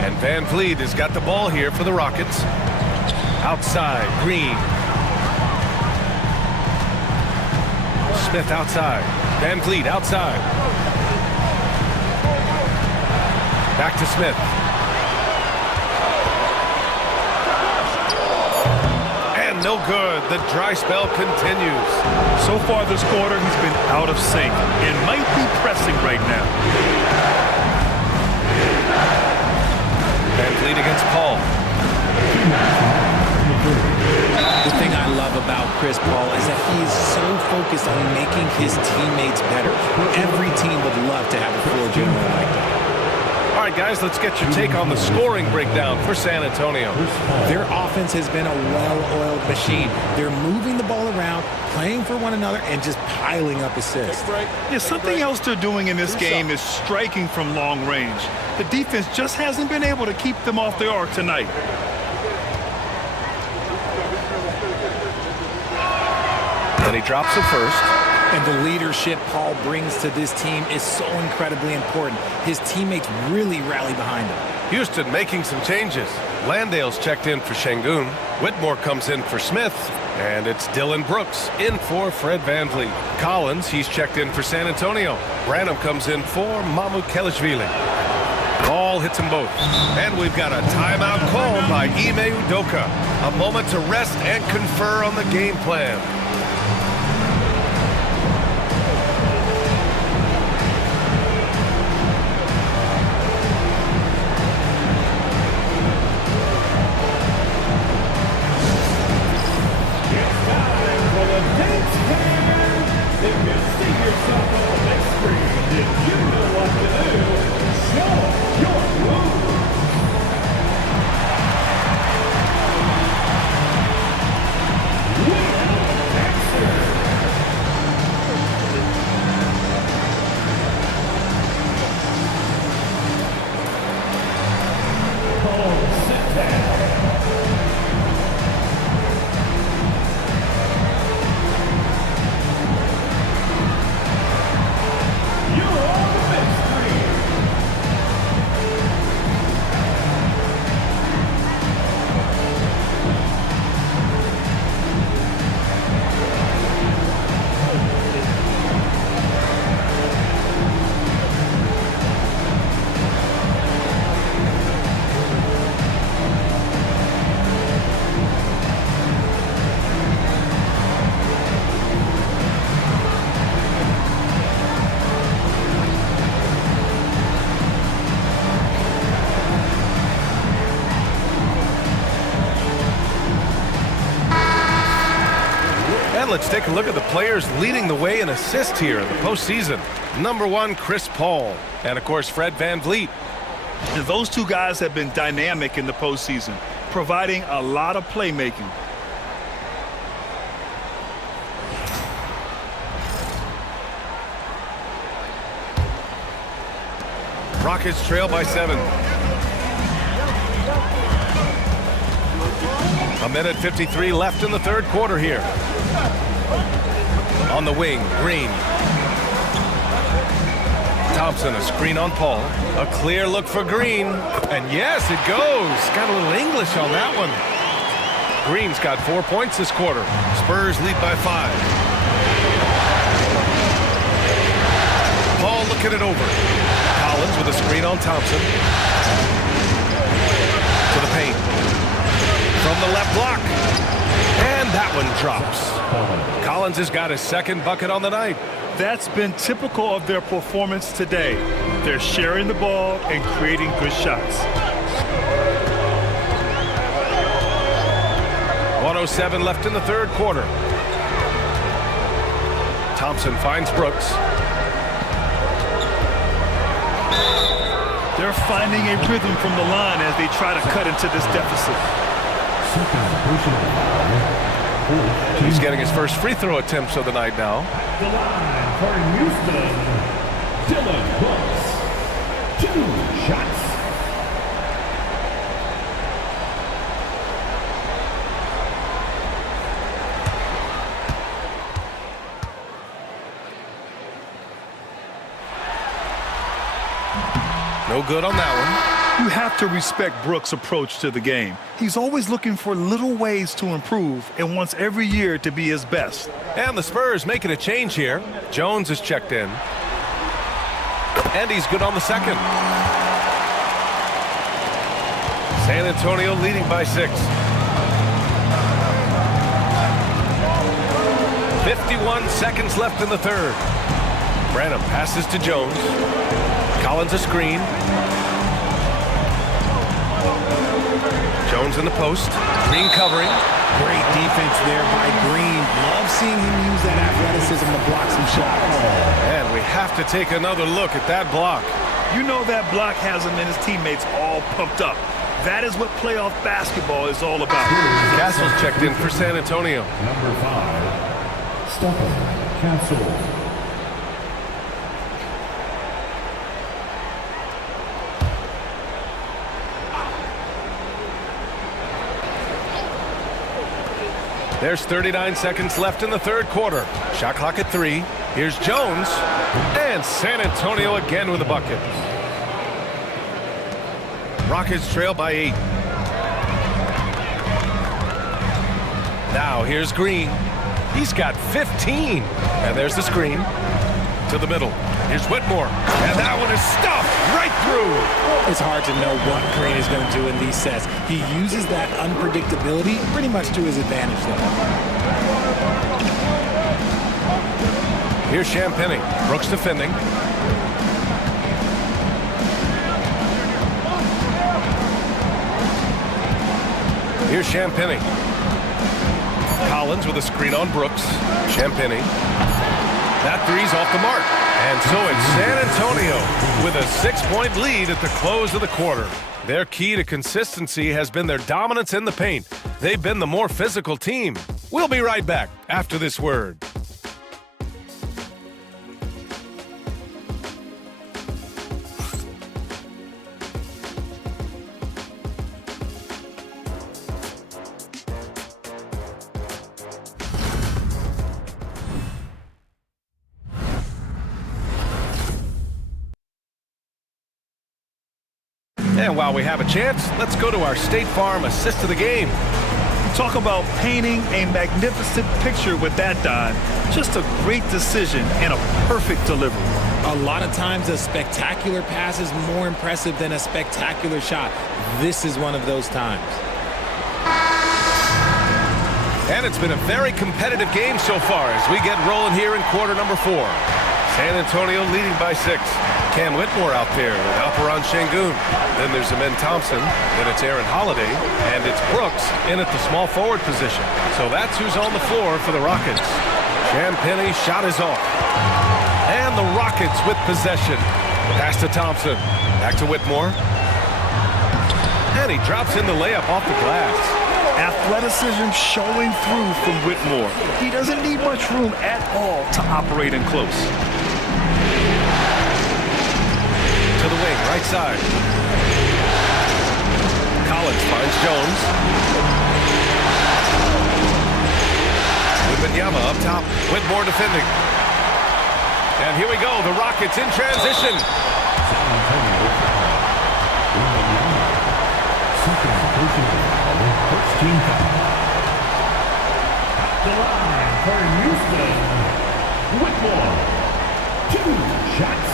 And Van Vliet has got the ball here for the Rockets. Outside, Green. Smith outside. Van Vliet outside. Back to Smith. And no good. The dry spell continues. So far this quarter, he's been out of sync and might be pressing right now. It's Paul. The thing I love about Chris Paul is that he is so focused on making his teammates better. Every team would love to have a floor general like that. All right, guys, let's get your take on the scoring breakdown for San Antonio. Their offense has been a well-oiled machine. They're moving the ball around, playing for one another, and just piling up assists. Yeah, something else they're doing in this game is striking from long range. The defense just hasn't been able to keep them off the arc tonight. And he drops it first. And the leadership Paul brings to this team is so incredibly important. His teammates really rally behind him. Houston making some changes. Landale's checked in for Şengün. Whitmore comes in for Smith. And it's Dylan Brooks in for Fred VanVleet. Collins, he's checked in for San Antonio. Branham comes in for Mamukelashvili. Ball hits them both. And we've got a timeout called by Ime Udoka. A moment to rest and confer on the game plan. Let's take a look at the players leading the way in assists here in the postseason. Number 1, Chris Paul. And, of course, Fred VanVleet. Those two guys have been dynamic in the postseason, providing a lot of playmaking. Rockets trail by 7. A minute 53 left in the third quarter here. On the wing, Green. Thompson, a screen on Paul. A clear look for Green. And yes, it goes. Got a little English on that one. Green's got 4 points this quarter. Spurs lead by 5. Paul looking it over. Collins with a screen on Thompson. To the paint. From the left block. And that one drops. Collins has got his second bucket on the night. That's been typical of their performance today. They're sharing the ball and creating good shots. 1:07 left in the third quarter. Thompson finds Brooks. They're finding a rhythm from the line as they try to cut into this deficit. He's getting his first free throw attempts of the night now. The line for Houston, Dylan Brooks. 2 shots. No good on that one. You have to respect Brooks' approach to the game. He's always looking for little ways to improve and wants every year to be his best. And the Spurs making a change here. Jones is checked in. And he's good on the second. San Antonio leading by 6. 51 seconds left in the third. Branham passes to Jones. Collins a screen. Jones in the post. Green covering. Great defense there by Green. Love seeing him use that athleticism to block some shots. And we have to take another look at that block. You know that block has him and his teammates all pumped up. That is what playoff basketball is all about. Castle's checked in for San Antonio. Number 5, Stephen Castle. There's 39 seconds left in the third quarter. Shot clock at 3. Here's Jones. And San Antonio again with a bucket. Rockets trail by 8. Now here's Green. He's got 15. And there's the screen. To the middle. Here's Whitmore. And that one is stuffed right through. It's hard to know what Green is going to do in these sets. He uses that unpredictability pretty much to his advantage there. Here's Champagnie. Brooks defending. Here's Champagnie. Collins with a screen on Brooks. Champagnie. That three's off the mark. And so it's San Antonio with a 6-point lead at the close of the quarter. Their key to consistency has been their dominance in the paint. They've been the more physical team. We'll be right back after this word. And while we have a chance, let's go to our State Farm assist of the game. Talk about painting a magnificent picture with that, Don. Just a great decision and a perfect delivery. A lot of times a spectacular pass is more impressive than a spectacular shot. This is one of those times. And it's been a very competitive game so far as we get rolling here in quarter number 4. San Antonio leading by 6. Cam Whitmore out there with Alperon Şengün. Then there's Amen Thompson. Then it's Aaron Holiday. And it's Brooks in at the small forward position. So that's who's on the floor for the Rockets. Champagnie shot is off. And the Rockets with possession. Pass to Thompson. Back to Whitmore. And he drops in the layup off the glass. Athleticism showing through from Whitmore. He doesn't need much room at all to operate in close. To the wing, right side. Collins finds Jones. Wembanyama up top. Whitmore defending. And here we go. The Rockets in transition. First team foul. At the line for Houston, Whitmore. 2 shots.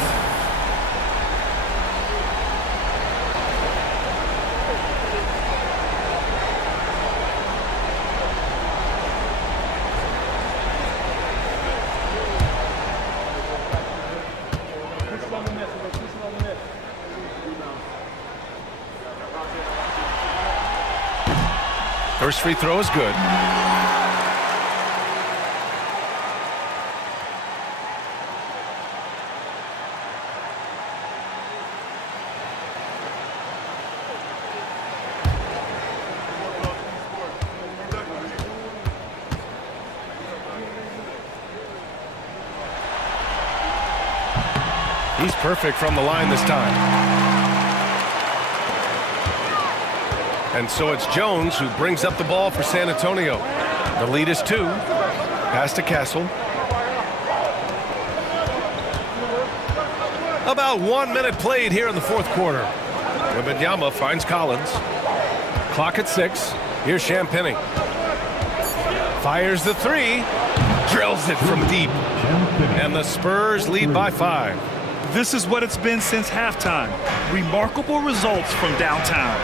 First free throw is good. He's perfect from the line this time. And so it's Jones who brings up the ball for San Antonio. The lead is 2. Pass to Castle. About 1 minute played here in the fourth quarter. Wembanyama finds Collins. Clock at 6. Here's Champagnie. Fires the 3. Drills it from deep. And the Spurs lead by 5. This is what it's been since halftime. Remarkable results from downtown.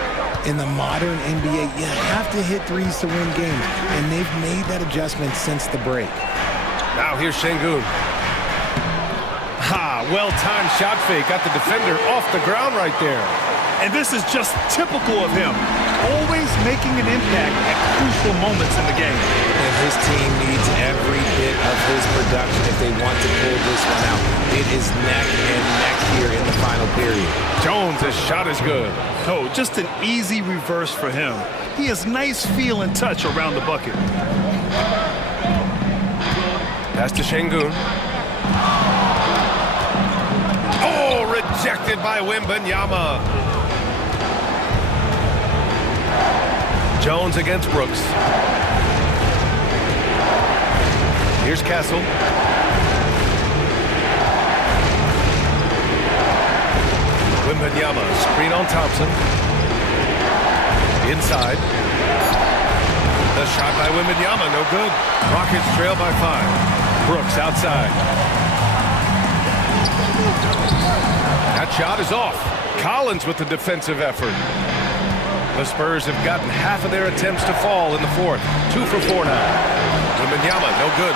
In the modern NBA, you have to hit threes to win games, and they've made that adjustment since the break. Now here's Şengün. Well-timed shot fake. Got the defender off the ground right there. And this is just typical of him. Always making an impact at crucial moments in the game. And his team needs every bit of his production if they want to pull this one out. It is neck and neck here in the final period. Jones, his shot is good. Oh, just an easy reverse for him. He has nice feel and touch around the bucket. Pass to Şengün. Oh, rejected by Wembanyama. Jones against Brooks. Here's Castle. Wembanyama, screen on Thompson. Inside. The shot by Wembanyama, no good. Rockets trail by 5. Brooks outside. That shot is off. Collins with the defensive effort. The Spurs have gotten half of their attempts to fall in the fourth. 2 for 4 now. Wembanyama, no good.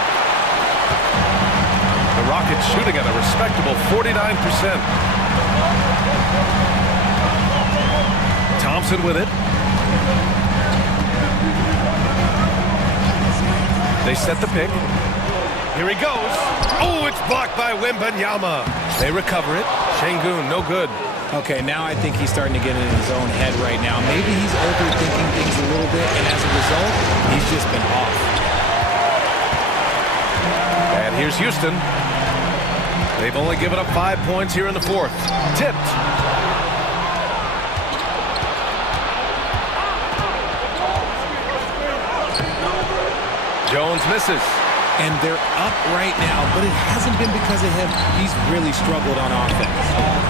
The Rockets shooting at a respectable 49%. Thompson with it. They set the pick. Here he goes. Oh, it's blocked by Wembanyama. They recover it. Şengün, no good. Okay, now I think he's starting to get in his own head right now. Maybe he's overthinking things a little bit, and as a result, he's just been off. And here's Houston. They've only given up 5 points here in the fourth. Tipped. Jones misses. And they're up right now, but it hasn't been because of him. He's really struggled on offense.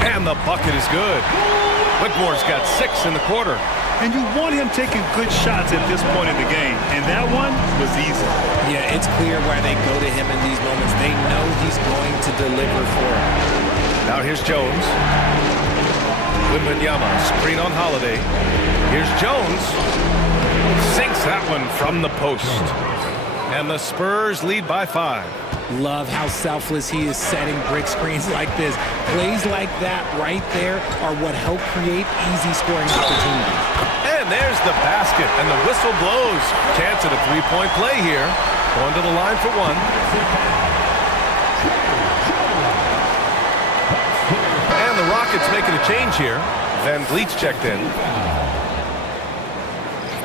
And the bucket is good. Whitmore's got 6 in the quarter. And you want him taking good shots at this point in the game. And that one was easy. Yeah, it's clear why they go to him in these moments. They know he's going to deliver for them. Now here's Jones. Wembanyama, screen on Holiday. Here's Jones. Sinks that one from the post. And the Spurs lead by 5. Love how selfless he is setting brick screens like this. Plays like that right there are what help create easy scoring opportunities. And there's the basket, and the whistle blows. Chance at a three-point play here. Going to the line for 1. And the Rockets making a change here. Van Vliet's checked in.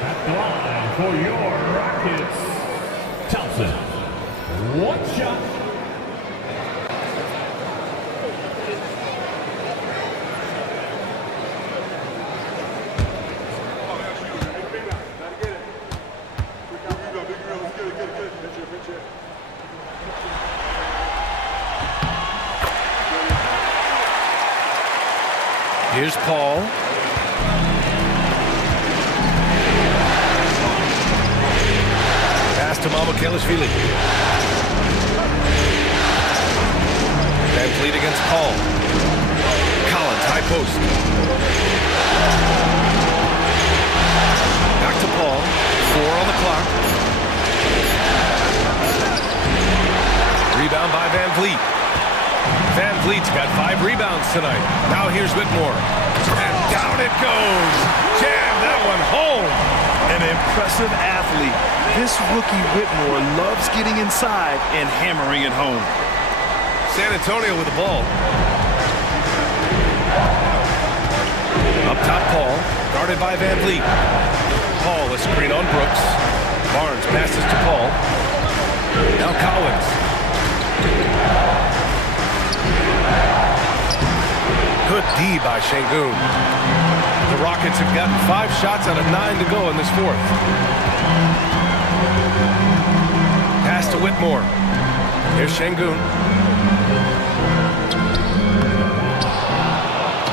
At the line for your Rockets, Thompson. 1 shot. Here's Paul. Pass to Mamukelashvili. Van Vliet against Paul. Collins, high post. Back to Paul. 4 on the clock. Rebound by Van Vliet. Van Vliet's got 5 rebounds tonight. Now here's Whitmore. And down it goes. Jam that one home. An impressive athlete. This rookie Whitmore loves getting inside and hammering it home. San Antonio with the ball. Up top, Paul. Guarded by Van Vliet. Paul, a screen on Brooks. Barnes passes to Paul. Now Collins. Good D by Şengün. The Rockets have gotten 5 shots out of 9 to go in this fourth. Pass to Whitmore. Here's Şengün.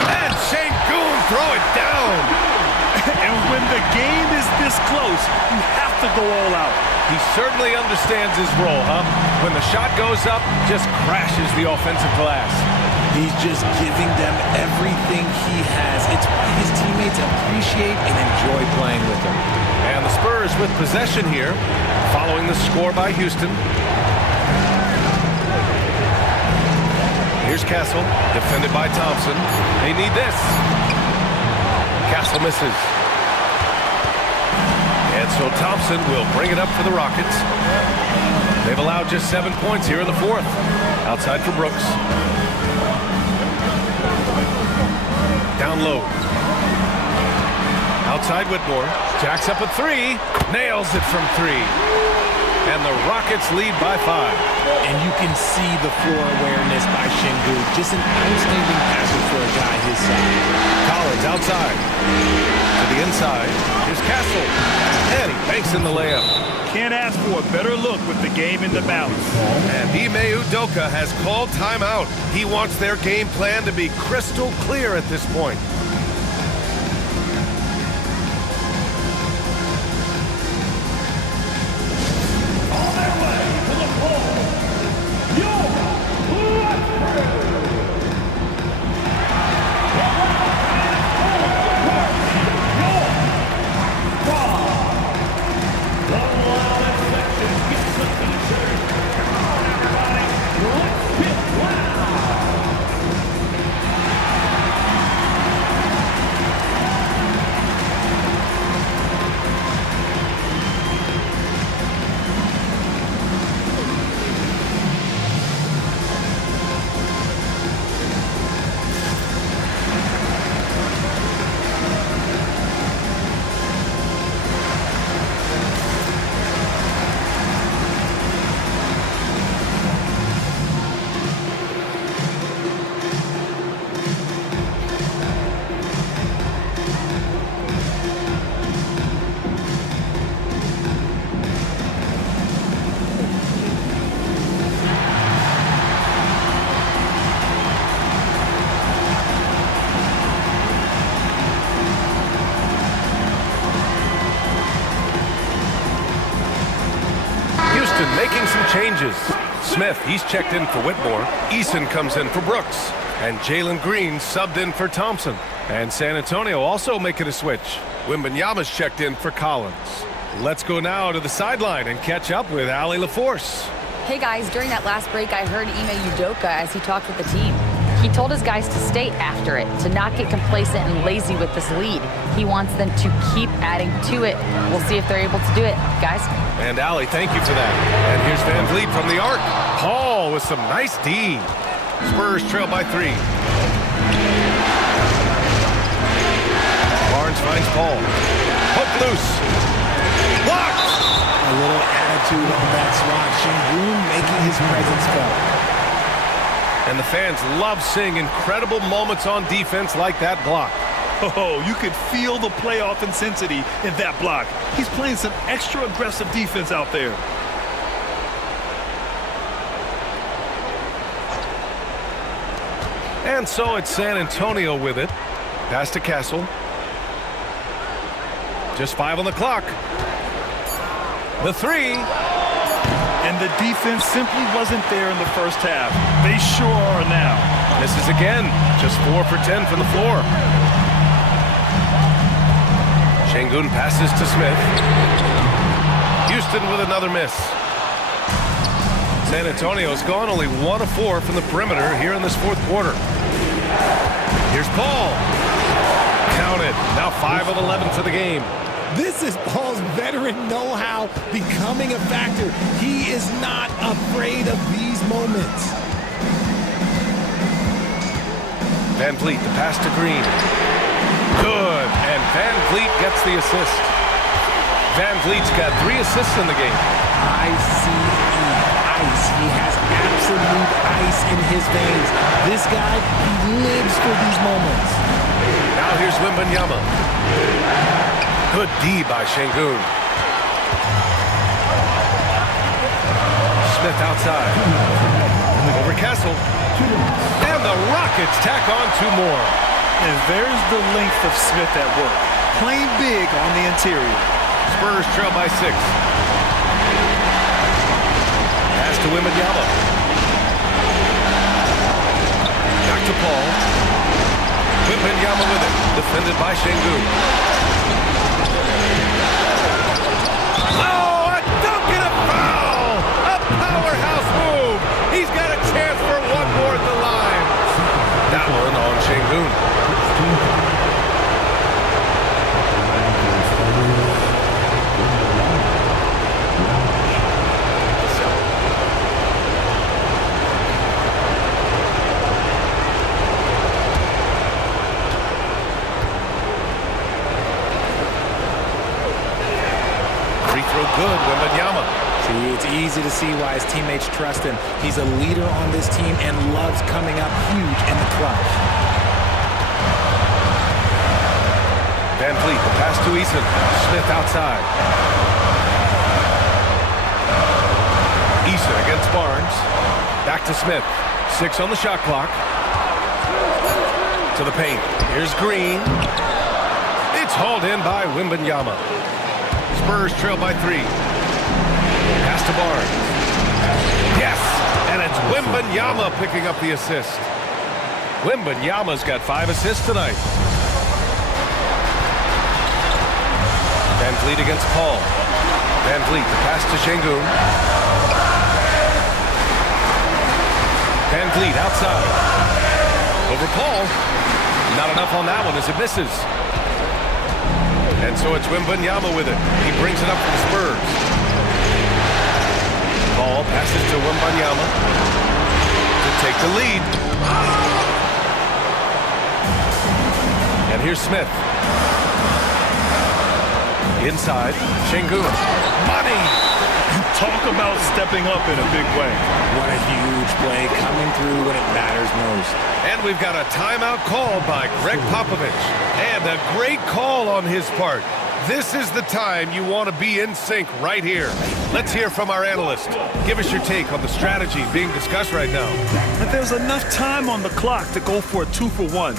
And Şengün throw it down. And when the game is this close, you have to go all out. He certainly understands his role, huh? When the shot goes up, just crashes the offensive glass. He's just giving them everything he has. It's why his teammates appreciate and enjoy playing with him. And the Spurs with possession here, following the score by Houston. Here's Castle, defended by Thompson. They need this. Castle misses. And so Thompson will bring it up for the Rockets. They've allowed just 7 points here in the fourth. Outside for Brooks. Down low. Outside Whitmore. Jacks up a three. Nails it from three. And the Rockets lead by 5. And you can see the floor awareness by Şengün. Just an outstanding passer for a guy his size. Collins outside. To the inside. Here's Castle. And he banks in the layup. Can't ask for a better look with the game in the balance. And Ime Udoka has called timeout. He wants their game plan to be crystal clear at this point. Making some changes. Smith, he's checked in for Whitmore. Eason comes in for Brooks. And Jalen Green subbed in for Thompson. And San Antonio also making a switch. Wembanyama's checked in for Collins. Let's go now to the sideline and catch up with Allie LaForce. Hey guys, during that last break, I heard Ime Udoka as he talked with the team. He told his guys to stay after it, to not get complacent and lazy with this lead. He wants them to keep adding to it. We'll see if they're able to do it, guys. And Allie, thank you for that. And here's Van Vliet from the arc. Paul with some nice D. Spurs trail by 3. Barnes finds Paul. Hook loose. Blocked. A little attitude on that swat. Şengün making his presence felt. And the fans love seeing incredible moments on defense like that block. Oh, you could feel the playoff intensity in that block. He's playing some extra aggressive defense out there. And so it's San Antonio with it. Pass to Castle. Just 5 on the clock. The 3. And the defense simply wasn't there in the first half. They sure are now. Misses again. Just 4 for 10 from the floor. Şengün passes to Smith. Houston with another miss. San Antonio's gone only 1 of 4 from the perimeter here in this fourth quarter. Here's Paul. Counted. Now 5 of 11 for the game. This is Paul's veteran know-how becoming a factor. He is not afraid of these moments. Van Vliet, the pass to Green. Good, and Van Vliet gets the assist. Van Vliet's got 3 assists in the game. Ice. He has absolute ice in his veins. This guy, he lives for these moments. Now here's Wembanyama. Good D by Şengün. Smith outside. Over Castle. And the Rockets tack on 2 more. And there's the length of Smith at work. Playing big on the interior. Spurs trail by 6. Pass to Wembanyama. Back to Paul. Wembanyama with it. Defended by Şengün. Oh, a dunk and a foul! A powerhouse move! He's got a chance for 1 more at the line. through good, Wembanyama. See, it's easy to see why his teammates trust him. He's a leader on this team and loves coming up huge in the clutch. Van Vliet, the pass to Eason. Smith outside. Eason against Barnes. Back to Smith. 6 on the shot clock. To the paint. Here's Green. It's hauled in by Wembanyama. Spurs trail by 3. Pass to Barnes. Yes! And it's Wembanyama picking up the assist. Wembanyama's got 5 assists tonight. Van Vliet against Paul. Van Vliet, the pass to Şengün. Van Vliet outside. Over Paul. Not enough on that one as it misses. And so it's Wembanyama with it. He brings it up for the Spurs. Paul passes to Wembanyama to take the lead. And here's Smith. Inside, Şengün. Money! Talk about stepping up in a big way. What a huge play coming through when it matters most. And we've got a timeout called by Greg Popovich. And a great call on his part. This is the time you want to be in sync right here. Let's hear from our analyst. Give us your take on the strategy being discussed right now. But there's enough time on the clock to go for a 2-for-1.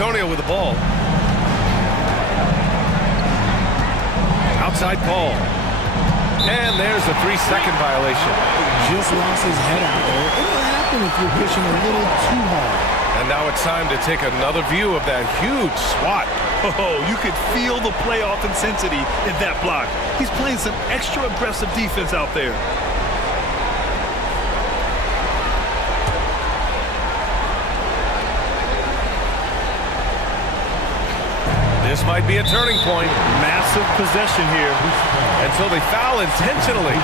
Antonio with the ball. Outside Paul. And there's a 3-second violation. Just lost his head out there. It'll happen if you're pushing a little too hard. And now it's time to take another view of that huge swat. Oh, you could feel the playoff intensity in that block. He's playing some extra aggressive defense out there. This might be a turning point. Massive possession here. And so they foul intentionally.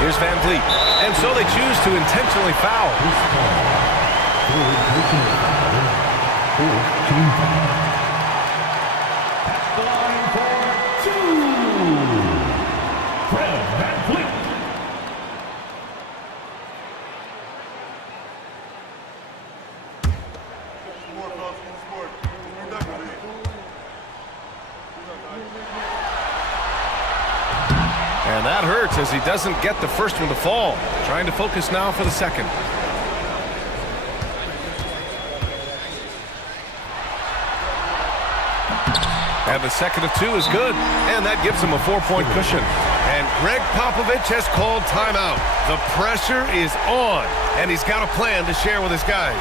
Here's Van Vliet. And so they choose to intentionally foul. And that hurts as he doesn't get the first one to fall. Trying to focus now for the second. And the second of 2 is good. And that gives him a 4-point cushion. And Greg Popovich has called timeout. The pressure is on. And he's got a plan to share with his guys.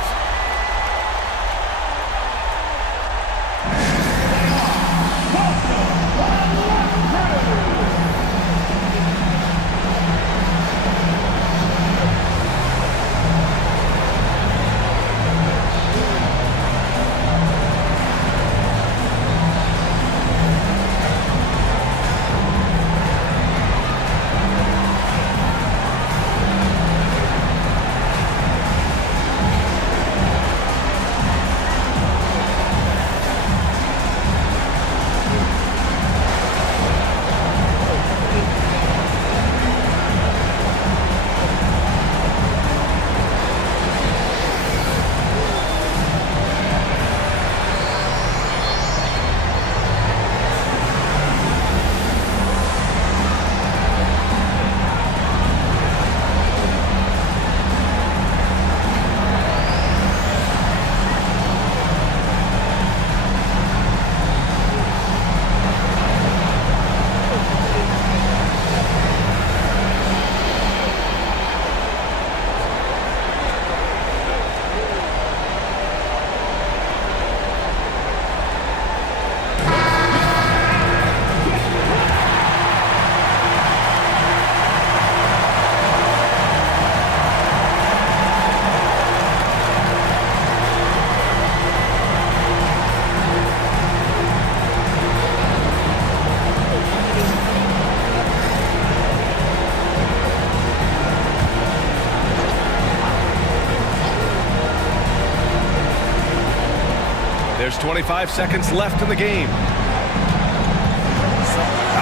There's 25 seconds left in the game.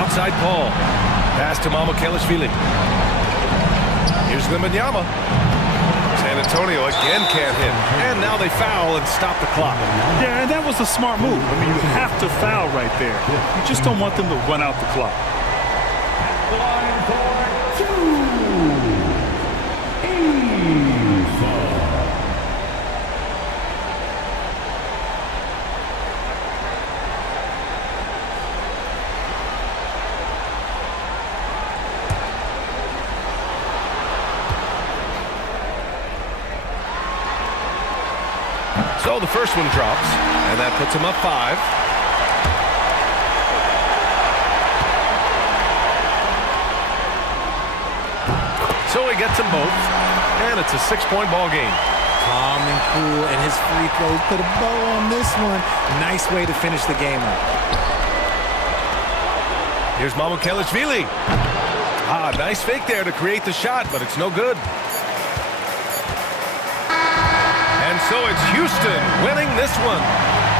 Outside Paul. Pass to Mamukelashvili. Here's Wembanyama. San Antonio again can't hit. And now they foul and stop the clock. Yeah, and that was a smart move. I mean, you have to foul right there. You just don't want them to run out the clock. Line for 2. Easy. So the first one drops, and that puts him up 5. So he gets them both, and it's a 6-point ball game. Calm and cool, and his free throws put a bow on this one. Nice way to finish the game up. Here's Mamukelashvili. Nice fake there to create the shot, but it's no good. And so it's Houston winning this one.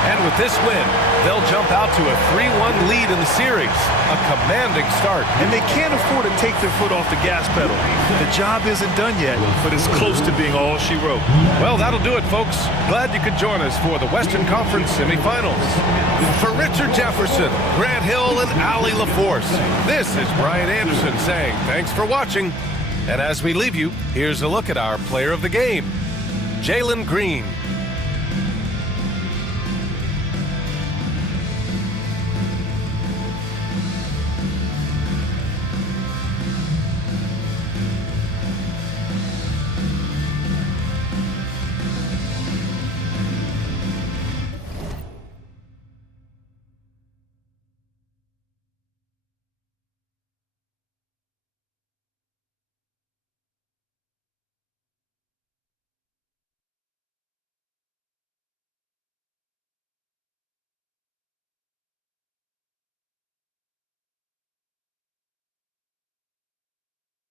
And with this win, they'll jump out to a 3-1 lead in the series. A commanding start. And they can't afford to take their foot off the gas pedal. The job isn't done yet, but it's close to being all she wrote. Well, that'll do it, folks. Glad you could join us for the Western Conference semifinals. For Richard Jefferson, Grant Hill, and Allie LaForce, this is Brian Anderson saying thanks for watching. And as we leave you, here's a look at our player of the game, Jalen Green.